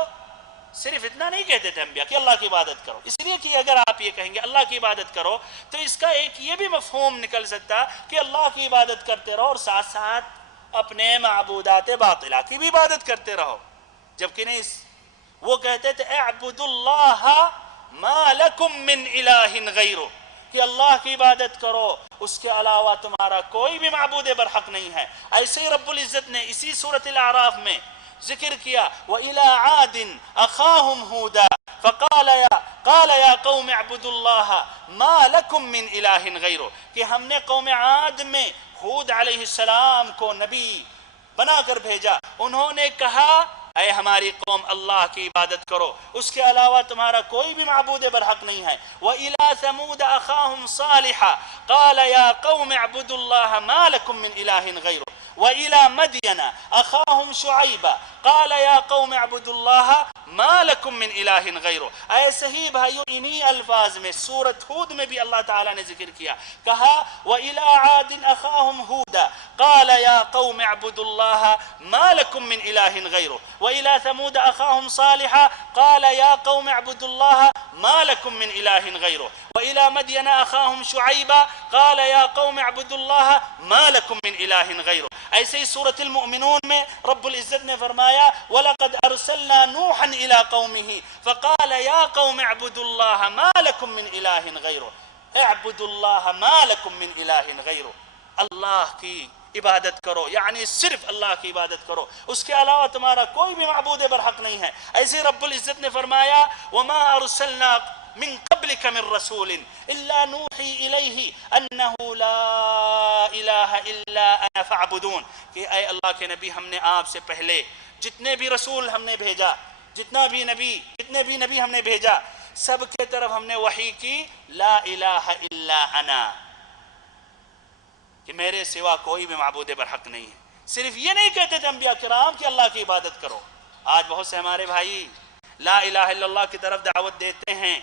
صرف اتنا نہیں کہتے تھے انبیاء کہ اللہ کی عبادت کرو. اس لیے کہ اگر آپ یہ کہیں گے اللہ کی عبادت کرو تو اس کا ایک یہ بھی مفہوم نکل سکتا کہ اللہ کی عبادت کرتے رہو اور ساتھ ساتھ اپنے معبودات باطلہ کی بھی عبادت کرتے رہو. جبکہ نہیں، وہ کہتے تھے اعبدوا اللہ ما لکم من الہ غیرہ، کہ اللہ کی عبادت کرو، اس کے علاوہ تمہارا کوئی بھی معبود برحق نہیں ہے. ایسے ہی رب العزت نے اسی سورۃ الاعراف میں ذکر کیا وَإِلَىٰ عَادٍ أَخَاهُمْ هُودًا قَالَ يَا قَوْمِ اعْبُدُوا اللَّهَ مَا لَكُمْ مِنْ إِلَٰهٍ غَيْرُهُ کہ ہم نے قوم عاد میں ہود علیہ السلام کو نبی بنا کر بھیجا. انہوں نے کہا اے ہماری قوم اللہ کی عبادت کرو، اس کے علاوہ تمہارا کوئی بھی معبود برحق نہیں ہے. وَإِلَىٰ ثَمُودَ أَخَاهُمْ صَالِحًا قَالَ يَا قَوْمِ اعْبُدُوا اللَّهَ مَا لَكُمْ مِنْ إِلَٰهٍ غَيْرُهُ. وَإِلَىٰ مَدْيَنَ أَخَاهُمْ شُعَيْبًا قَالَ يَا قَوْمِ اعْبُدُوا اللَّهَ مَا لَكُمْ مِنْ إِلَٰهٍ غَيْرُهُ. ایسے ہی بھائیو انہی الفاظ میں سورۃ ہود میں بھی اللہ تعالیٰ نے ذکر کیا، کہا وَإِلَىٰ عَادٍ أَخَاهُمْ هُودًا قَالَ يَا قَوْمِ اعْبُدُوا اللَّهَ مَا لَكُمْ مِنْ إِلَٰهٍ غَيْرُهُ. وَإِلَىٰ ثَمُودَ أَخَاهُمْ صَالِحًا قَالَ يَا قَوْمِ اعْبُدُوا اللَّهَ مَا لَكُمْ مِنْ إِلَٰهٍ غَيْرُهُ. وَإِلَىٰ مَدْيَنَ أَخَاهُمْ شُعَيْبًا قَالَ يَا قَوْمِ اعْبُدُوا اللَّهَ مَا لَكُمْ مِنْ إِلَٰهٍ غَيْرُهُ. ایسے ہی سورۃ المؤمنون میں رب العزت نے فرمایا وَلَقَدْ أَرْسَلْنَا نُوحًا إِلَىٰ قَوْمِهِ فَقَالَ يَا قَوْمِ اعْبُدُوا اللَّهَ مَا لَكُمْ مِنْ إِلَٰهٍ غَيْرُهُ. اعْبُدُوا اللَّهَ مَا لَكُمْ مِنْ إِلَٰهٍ غَيْرُهُ. اللہ کی عبادت کرو، یعنی صرف اللہ کی عبادت کرو، اس کے علاوہ تمہارا کوئی بھی معبود برحق نہیں ہے. ایسے رب العزت نے فرمایا وَمَا أَرْسَلْنَا من قبلك من رسول إلا نوحي إليه أنه لا إله إلا أنا فاعبدون کہ اے اللہ کے نبی ہم نے آپ سے پہلے جتنے بھی رسول ہم نے بھیجا، جتنے بھی نبی ہم نے بھیجا، سب کے طرف ہم نے وحی کی لا الہ الا انا، کہ میرے سوا کوئی بھی معبود برحق نہیں ہے. صرف یہ نہیں کہتے تھے انبیاء کرام کہ اللہ کی عبادت کرو. آج بہت سے ہمارے بھائی لا الہ الا اللہ کی طرف دعوت دیتے ہیں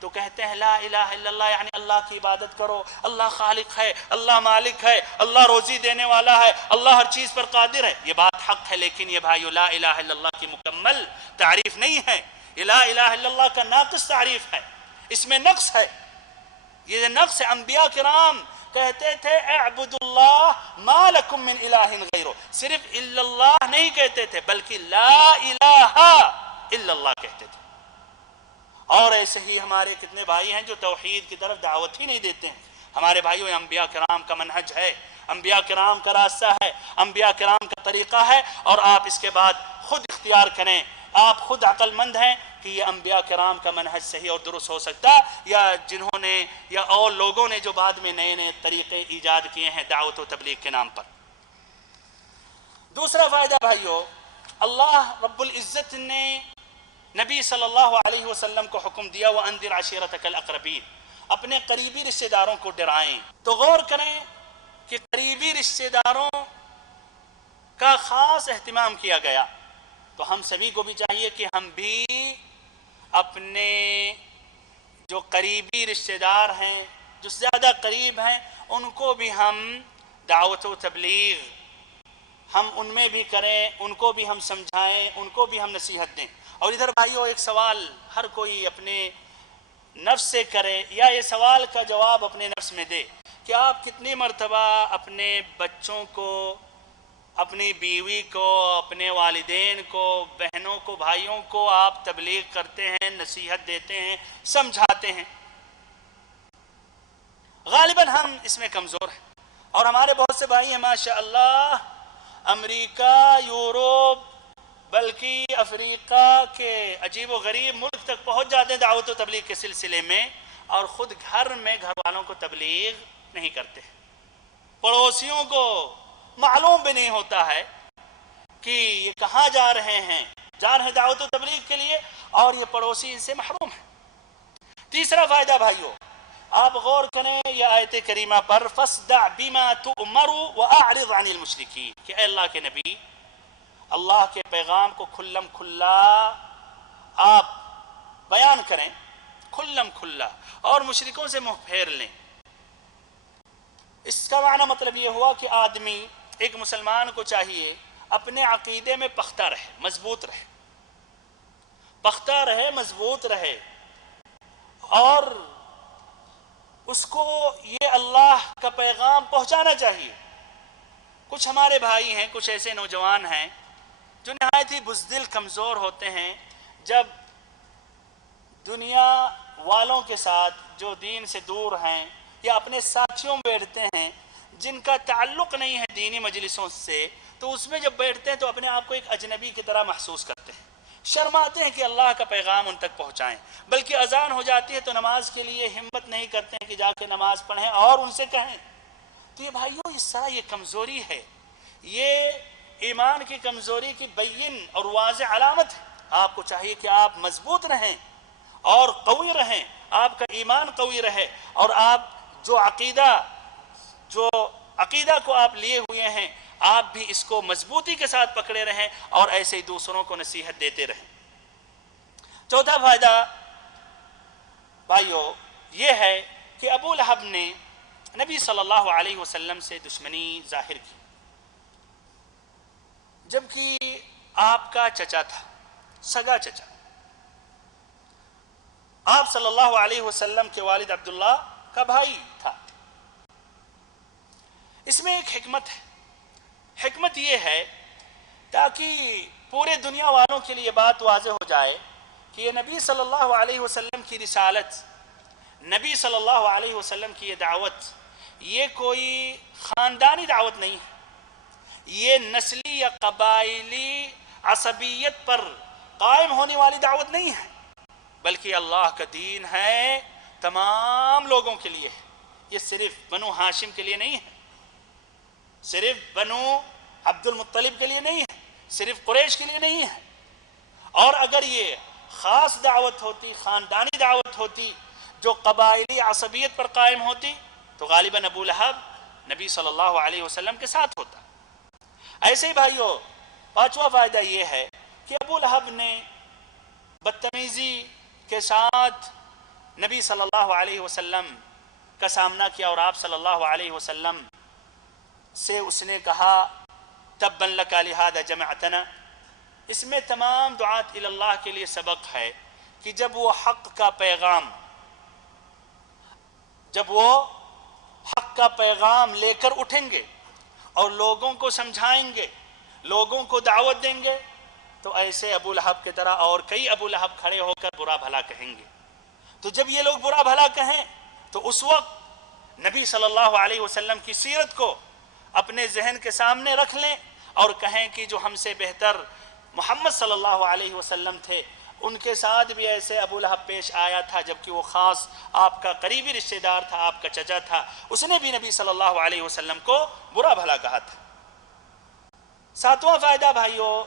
تو کہتے ہیں لا الہ الا اللہ یعنی اللہ کی عبادت کرو، اللہ خالق ہے، اللہ مالک ہے، اللہ روزی دینے والا ہے، اللہ ہر چیز پر قادر ہے. یہ بات حق ہے، لیکن یہ بھائیو لا الہ الا اللہ کی مکمل تعریف نہیں ہے. یہ لا الہ الا اللہ کا ناقص تعریف ہے، اس میں نقص ہے. یہ نقص ہے. انبیاء کرام کہتے تھے اعبدوا اللہ ما لکم من الہ غیرہ، صرف الا اللہ نہیں کہتے تھے بلکہ لا الہ الا اللہ کہتے تھے. اور ایسے ہی ہمارے کتنے بھائی ہیں جو توحید کی طرف دعوت ہی نہیں دیتے ہیں. ہمارے بھائیوں یہ انبیاء کرام کا منہج ہے، انبیاء کرام کا راستہ ہے، انبیاء کرام کا طریقہ ہے، اور آپ اس کے بعد خود اختیار کریں. آپ خود عقل مند ہیں کہ یہ انبیاء کرام کا منہج صحیح اور درست ہو سکتا یا جنہوں نے یا اور لوگوں نے جو بعد میں نئے نئے طریقے ایجاد کیے ہیں دعوت و تبلیغ کے نام پر. دوسرا فائدہ بھائیو، اللہ رب العزت نے نبی صلی اللہ علیہ وسلم کو حکم دیا وَأَنذِرْ عَشِيرَتَكَ الْأَقْرَبِينَ، اپنے قریبی رشتہ داروں کو ڈرائیں. تو غور کریں کہ قریبی رشتہ داروں کا خاص اہتمام کیا گیا، تو ہم سبھی کو بھی چاہیے کہ ہم بھی اپنے جو قریبی رشتہ دار ہیں، جو زیادہ قریب ہیں، ان کو بھی ہم دعوت و تبلیغ ہم ان میں بھی کریں، ان کو بھی ہم سمجھائیں، ان کو بھی ہم نصیحت دیں۔ اور ادھر بھائیو ایک سوال ہر کوئی اپنے نفس سے کرے، یا یہ سوال کا جواب اپنے نفس میں دے کہ آپ کتنی مرتبہ اپنے بچوں کو، اپنی بیوی کو، اپنے والدین کو، بہنوں کو، بھائیوں کو آپ تبلیغ کرتے ہیں، نصیحت دیتے ہیں، سمجھاتے ہیں؟ غالباً ہم اس میں کمزور ہیں، اور ہمارے بہت سے بھائی ہیں ماشاء اللہ امریکہ، یورپ، بلکہ افریقہ کے عجیب و غریب ملک تک پہنچ جاتے ہیں دعوت و تبلیغ کے سلسلے میں، اور خود گھر میں گھر والوں کو تبلیغ نہیں کرتے، پڑوسیوں کو معلوم بھی نہیں ہوتا ہے کہ یہ کہاں جا رہے ہیں دعوت و تبلیغ کے لیے، اور یہ پڑوسی ان سے محروم ہیں۔ تیسرا فائدہ بھائیو، آپ غور کریں یہ آیت کریمہ پر، فَاصْدَعْ بِمَا تُؤْمَرُ وَأَعْرِضْ عَنِ الْمُشْرِكِينَ، کہ اے اللہ کے نبی، اللہ کے پیغام کو کھلم کھلا آپ بیان کریں، کھلم کھلا، اور مشرکوں سے منہ پھیر لیں۔ اس کا معنی مطلب یہ ہوا کہ آدمی، ایک مسلمان کو چاہیے اپنے عقیدے میں پختہ رہے، مضبوط رہے، پختہ رہے، مضبوط رہے، اور اس کو یہ اللہ کا پیغام پہنچانا چاہیے۔ کچھ ہمارے بھائی ہیں، کچھ ایسے نوجوان ہیں جو نہایت ہی بزدل، کمزور ہوتے ہیں، جب دنیا والوں کے ساتھ جو دین سے دور ہیں، یا اپنے ساتھیوں میں بیٹھتے ہیں جن کا تعلق نہیں ہے دینی مجلسوں سے، تو اس میں جب بیٹھتے ہیں تو اپنے آپ کو ایک اجنبی کی طرح محسوس کرتے ہیں، شرماتے ہیں کہ اللہ کا پیغام ان تک پہنچائیں، بلکہ اذان ہو جاتی ہے تو نماز کے لیے ہمت نہیں کرتے ہیں کہ جا کے نماز پڑھیں اور ان سے کہیں۔ تو یہ بھائیو، اس طرح یہ کمزوری ہے، یہ ایمان کی کمزوری کی بین اور واضح علامت ہے۔ آپ کو چاہیے کہ آپ مضبوط رہیں اور قوی رہیں، آپ کا ایمان قوی رہے، اور آپ جو عقیدہ کو آپ لیے ہوئے ہیں، آپ بھی اس کو مضبوطی کے ساتھ پکڑے رہیں، اور ایسے ہی دوسروں کو نصیحت دیتے رہیں۔ چوتھا فائدہ بھائیو یہ ہے کہ ابو لہب نے نبی صلی اللہ علیہ وسلم سے دشمنی ظاہر کی، جبکہ آپ کا چچا تھا، سگا چچا۔ آپ صلی اللہ علیہ وسلم کے والد عبداللہ کا بھائی تھا۔ اس میں ایک حکمت ہے، حکمت یہ ہے تاکہ پورے دنیا والوں کے لیے بات واضح ہو جائے کہ یہ نبی صلی اللہ علیہ وسلم کی رسالت، نبی صلی اللہ علیہ وسلم کی یہ دعوت، یہ کوئی خاندانی دعوت نہیں ہے، یہ نسلی یا قبائلی عصبیت پر قائم ہونے والی دعوت نہیں ہے، بلکہ اللہ کا دین ہے، تمام لوگوں کے لیے ہے۔ یہ صرف بنو ہاشم کے لیے نہیں ہے، صرف بنو عبد المطلب کے لیے نہیں ہے، صرف قریش کے لیے نہیں ہے۔ اور اگر یہ خاص دعوت ہوتی، خاندانی دعوت ہوتی جو قبائلی عصبیت پر قائم ہوتی، تو غالباً ابو لہب نبی صلی اللہ علیہ وسلم کے ساتھ ہوتا۔ ایسے ہی بھائیو، پانچواں فائدہ یہ ہے کہ ابو لہب نے بدتمیزی کے ساتھ نبی صلی اللہ علیہ وسلم کا سامنا کیا، اور آپ صلی اللہ علیہ وسلم سے اس نے کہا تبا لک لہذا جمعتنا۔ اس میں تمام دعات اللہ کے لیے سبق ہے کہ جب وہ حق کا پیغام لے کر اٹھیں گے اور لوگوں کو سمجھائیں گے، لوگوں کو دعوت دیں گے، تو ایسے ابو لہب کی طرح اور کئی ابو لہب کھڑے ہو کر برا بھلا کہیں گے۔ تو جب یہ لوگ برا بھلا کہیں تو اس وقت نبی صلی اللہ علیہ وسلم کی سیرت کو اپنے ذہن کے سامنے رکھ لیں اور کہیں کہ جو ہم سے بہتر محمد صلی اللہ علیہ وسلم تھے، ان کے ساتھ بھی ایسے ابو لہب پیش آیا تھا، جبکہ وہ خاص آپ کا قریبی رشتہ دار تھا، آپ کا چچا تھا، اس نے بھی نبی صلی اللہ علیہ وسلم کو برا بھلا کہا تھا۔ ساتواں فائدہ بھائیو،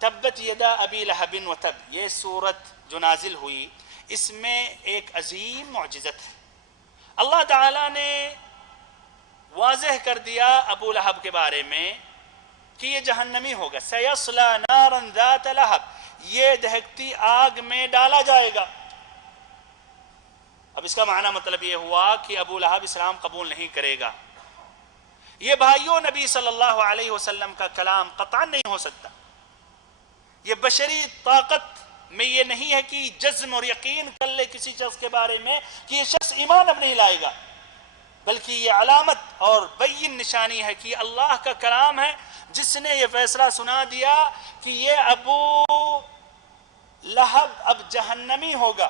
تبت یدا ابی لہب وتب، یہ سورت جو نازل ہوئی اس میں ایک عظیم معجزت ہے۔ اللہ تعالیٰ نے واضح کر دیا ابو لہب کے بارے میں کہ یہ جہنمی ہوگا، سیصلی نارا ذات لہب، یہ دہکتی آگ میں ڈالا جائے گا۔ اب اس کا معنی مطلب یہ ہوا کہ ابو لہب اسلام قبول نہیں کرے گا۔ یہ بھائیوں نبی صلی اللہ علیہ وسلم کا کلام قطعا نہیں ہو سکتا، یہ بشری طاقت میں یہ نہیں ہے کہ جزم اور یقین کر لے کسی شخص کے بارے میں کہ یہ شخص ایمان اب نہیں لائے گا، بلکہ یہ علامت اور بین نشانی ہے کہ اللہ کا کلام ہے جس نے یہ فیصلہ سنا دیا کہ یہ ابو لہب اب جہنمی ہوگا۔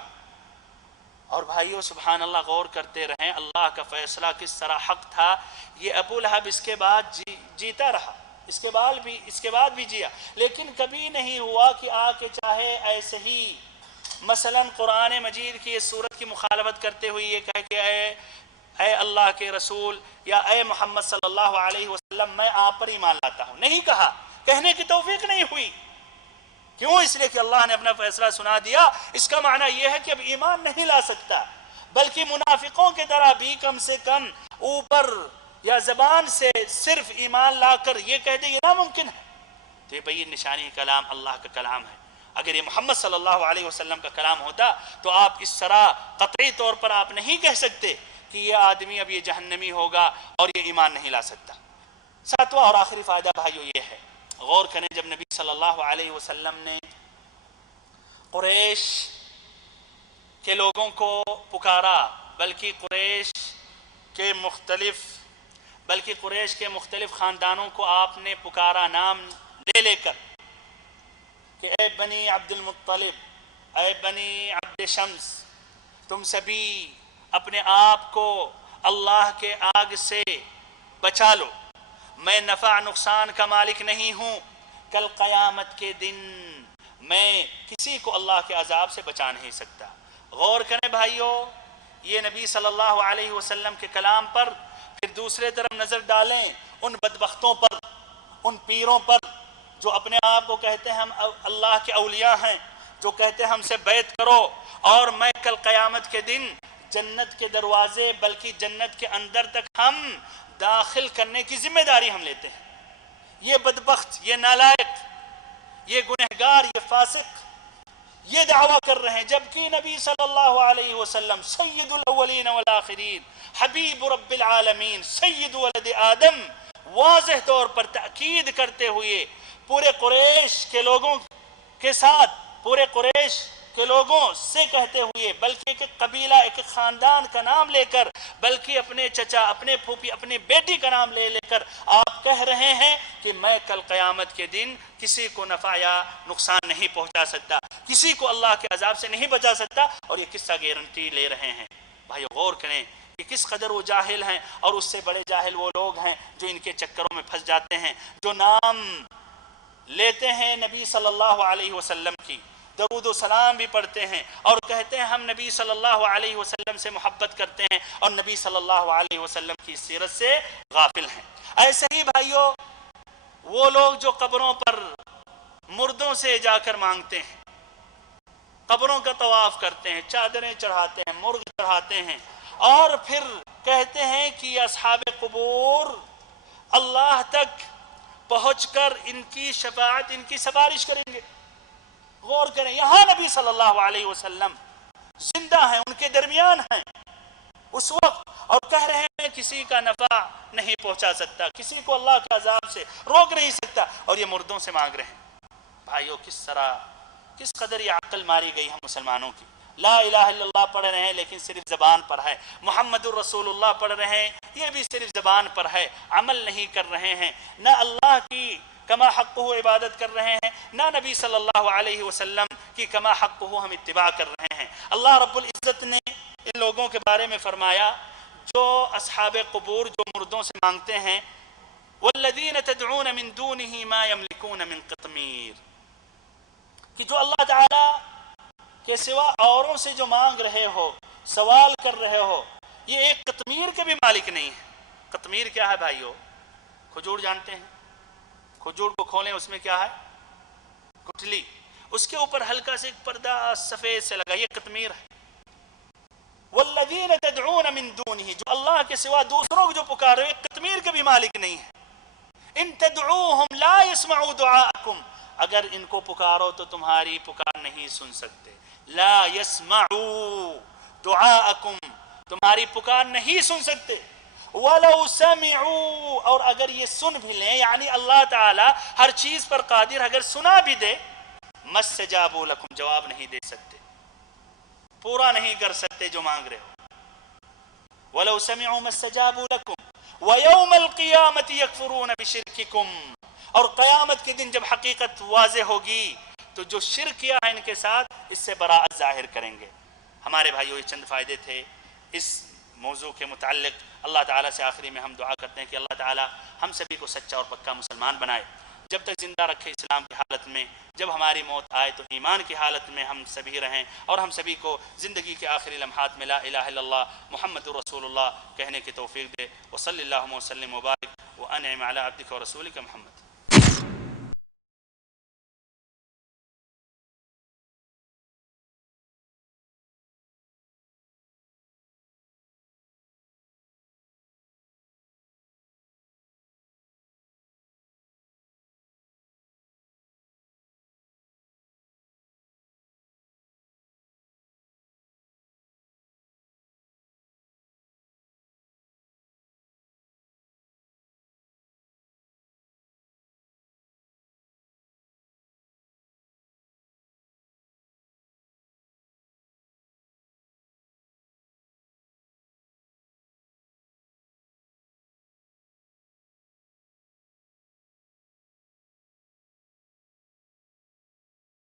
اور بھائیو سبحان اللہ، غور کرتے رہیں اللہ کا فیصلہ کس طرح حق تھا۔ یہ ابو لہب اس کے بعد جیتا رہا، اس کے بعد بھی جیا، لیکن کبھی نہیں ہوا کہ آ کے چاہے ایسے ہی مثلا قرآن مجید کی اس صورت کی مخالفت کرتے ہوئے یہ کہے کہ اے اللہ کے رسول یا اے محمد صلی اللہ علیہ وسلم میں آپ پر ایمان لاتا ہوں، نہیں کہا، کہنے کی توفیق نہیں ہوئی۔ کیوں؟ اس لیے کہ اللہ نے اپنا فیصلہ سنا دیا۔ اس کا معنی یہ ہے کہ اب ایمان نہیں لا سکتا، بلکہ منافقوں کے طرح بھی کم سے کم اوپر یا زبان سے صرف ایمان لا کر یہ کہہ دے، یہ ناممکن ہے۔ تو یہ بین نشانی کلام اللہ کا کلام ہے۔ اگر یہ محمد صلی اللہ علیہ وسلم کا کلام ہوتا تو آپ اس طرح قطعی طور پر آپ نہیں کہہ سکتے کہ یہ آدمی اب یہ جہنمی ہوگا اور یہ ایمان نہیں لا سکتا۔ ساتواں اور آخری فائدہ بھائیو یہ ہے، غور کریں جب نبی صلی اللہ علیہ وسلم نے قریش کے لوگوں کو پکارا، بلکہ قریش کے مختلف خاندانوں کو آپ نے پکارا نام لے کر کہ اے بنی عبد المطلب، اے بنی عبد شمس، تم سبھی اپنے آپ کو اللہ کے آگ سے بچا لو، میں نفع نقصان کا مالک نہیں ہوں، کل قیامت کے دن میں کسی کو اللہ کے عذاب سے بچا نہیں سکتا۔ غور کریں بھائیو، یہ نبی صلی اللہ علیہ وسلم کے کلام پر، پھر دوسرے طرف نظر ڈالیں ان بدبختوں پر، ان پیروں پر جو اپنے آپ کو کہتے ہیں ہم اللہ کے اولیاء ہیں، جو کہتے ہیں ہم سے بیعت کرو اور میں کل قیامت کے دن جنت کے دروازے بلکہ جنت کے اندر تک ہم داخل کرنے کی ذمہ داری ہم لیتے ہیں۔ یہ بدبخت، یہ نالائق، یہ گنہگار، یہ فاسق یہ دعویٰ کر رہے ہیں، جبکہ نبی صلی اللہ علیہ وسلم سید الاولین والآخرین، حبیب رب العالمین، سید ولد آدم، واضح طور پر تأکید کرتے ہوئے پورے قریش کے لوگوں کے ساتھ، پورے قریش کے لوگوں سے کہتے ہوئے، بلکہ ایک قبیلہ، ایک خاندان کا نام لے کر، بلکہ اپنے چچا، اپنے پھوپھی، اپنی بیٹی کا نام لے کر آپ کہہ رہے ہیں کہ میں کل قیامت کے دن کسی کو نفع یا نقصان نہیں پہنچا سکتا، کسی کو اللہ کے عذاب سے نہیں بچا سکتا، اور یہ کس کا گارنٹی لے رہے ہیں؟ بھائی غور کریں کہ کس قدر وہ جاہل ہیں، اور اس سے بڑے جاہل وہ لوگ ہیں جو ان کے چکروں میں پھنس جاتے ہیں، جو نام لیتے ہیں نبی صلی اللہ علیہ وسلم کی، درود و سلام بھی پڑھتے ہیں اور کہتے ہیں ہم نبی صلی اللہ علیہ وسلم سے محبت کرتے ہیں اور نبی صلی اللہ علیہ وسلم کی سیرت سے غافل ہیں۔ ایسے ہی بھائیو وہ لوگ جو قبروں پر مردوں سے جا کر مانگتے ہیں، قبروں کا طواف کرتے ہیں، چادریں چڑھاتے ہیں، مرغ چڑھاتے ہیں، اور پھر کہتے ہیں کہ اصحاب قبور اللہ تک پہنچ کر ان کی شفاعت، ان کی سفارش کریں گے۔ غور کریں، یہاں نبی صلی اللہ علیہ وسلم زندہ ہیں، ان کے درمیان ہیں اس وقت، اور کہہ رہے ہیں کسی کا نفع نہیں پہنچا سکتا، کسی کو اللہ کے عذاب سے روک نہیں سکتا، اور یہ مردوں سے مانگ رہے ہیں۔ بھائیو کس قدر یہ عقل ماری گئی ہم مسلمانوں کی۔ لا الہ الا اللہ پڑھ رہے ہیں لیکن صرف زبان پر ہے، محمد الرسول اللہ پڑھ رہے ہیں یہ بھی صرف زبان پر ہے، عمل نہیں کر رہے ہیں، نہ اللہ کی کما حقہ عبادت کر رہے ہیں، نہ نبی صلی اللہ علیہ وسلم کی کما حقہ ہم اتباع کر رہے ہیں۔ اللہ رب العزت نے ان لوگوں کے بارے میں فرمایا جو اصحاب قبور، جو مردوں سے مانگتے ہیں، والذین تدعون من دونہ ما یملکون من قطمیر، کہ جو اللہ تعالی کے سوا اوروں سے جو مانگ رہے ہو، سوال کر رہے ہو، یہ ایک قطمیر کے بھی مالک نہیں ہے۔ قطمیر کیا ہے بھائیو؟ کھجور جانتے ہیں؟ کھجور کو کھولیں، اس میں کیا ہے؟ گٹھلی، اس کے اوپر ہلکا سے ایک پردہ سفید سے لگا، یہ قطمیر ہے۔ والذین تدعون من دونہ، جو اللہ کے سوا دوسروں کو جو پکارے ایک قطمیر کے بھی مالک نہیں ہے. ان تدعوہم لا يسمعوا دعاءکم، اگر ان کو پکارو تو تمہاری پکار نہیں سن سکتے. لا يسمعوا دعاءکم، تمہاری پکار نہیں سن سکتے. وَلَوْ سَمِعُوا، اور اگر یہ سن بھی لیں، یعنی اللہ تعالی ہر چیز پر قادر، اگر سنا بھی دے، مَسْتَجَابُوا لَكُمْ، جواب نہیں دے سکتے، پورا نہیں کر سکتے جو مانگ رہے ہو. وَلَوْ سَمِعُوا مَسْتَجَابُوا لَكُمْ وَيَوْمَ الْقِيَامَةِ يَكْفُرُونَ بِشِرْكِكُمْ، اور قیامت کے دن جب حقیقت واضح ہوگی تو جو شرک کیا ہے ان کے ساتھ اس سے براءت ظاہر کریں گے. ہمارے بھائیو، یہ چند فائدے تھے اس موضوع کے متعلق. اللہ تعالیٰ سے آخری میں ہم دعا کرتے ہیں کہ اللہ تعالیٰ ہم سبھی کو سچا اور پکا مسلمان بنائے، جب تک زندہ رکھے اسلام کی حالت میں، جب ہماری موت آئے تو ایمان کی حالت میں ہم سبھی رہیں، اور ہم سبھی کو زندگی کے آخری لمحات میں لا الہ الا اللہ محمد رسول اللہ کہنے کی توفیق دے. وصلی اللہ وسلم وبارک وانعم علی عبدک ورسولک محمد.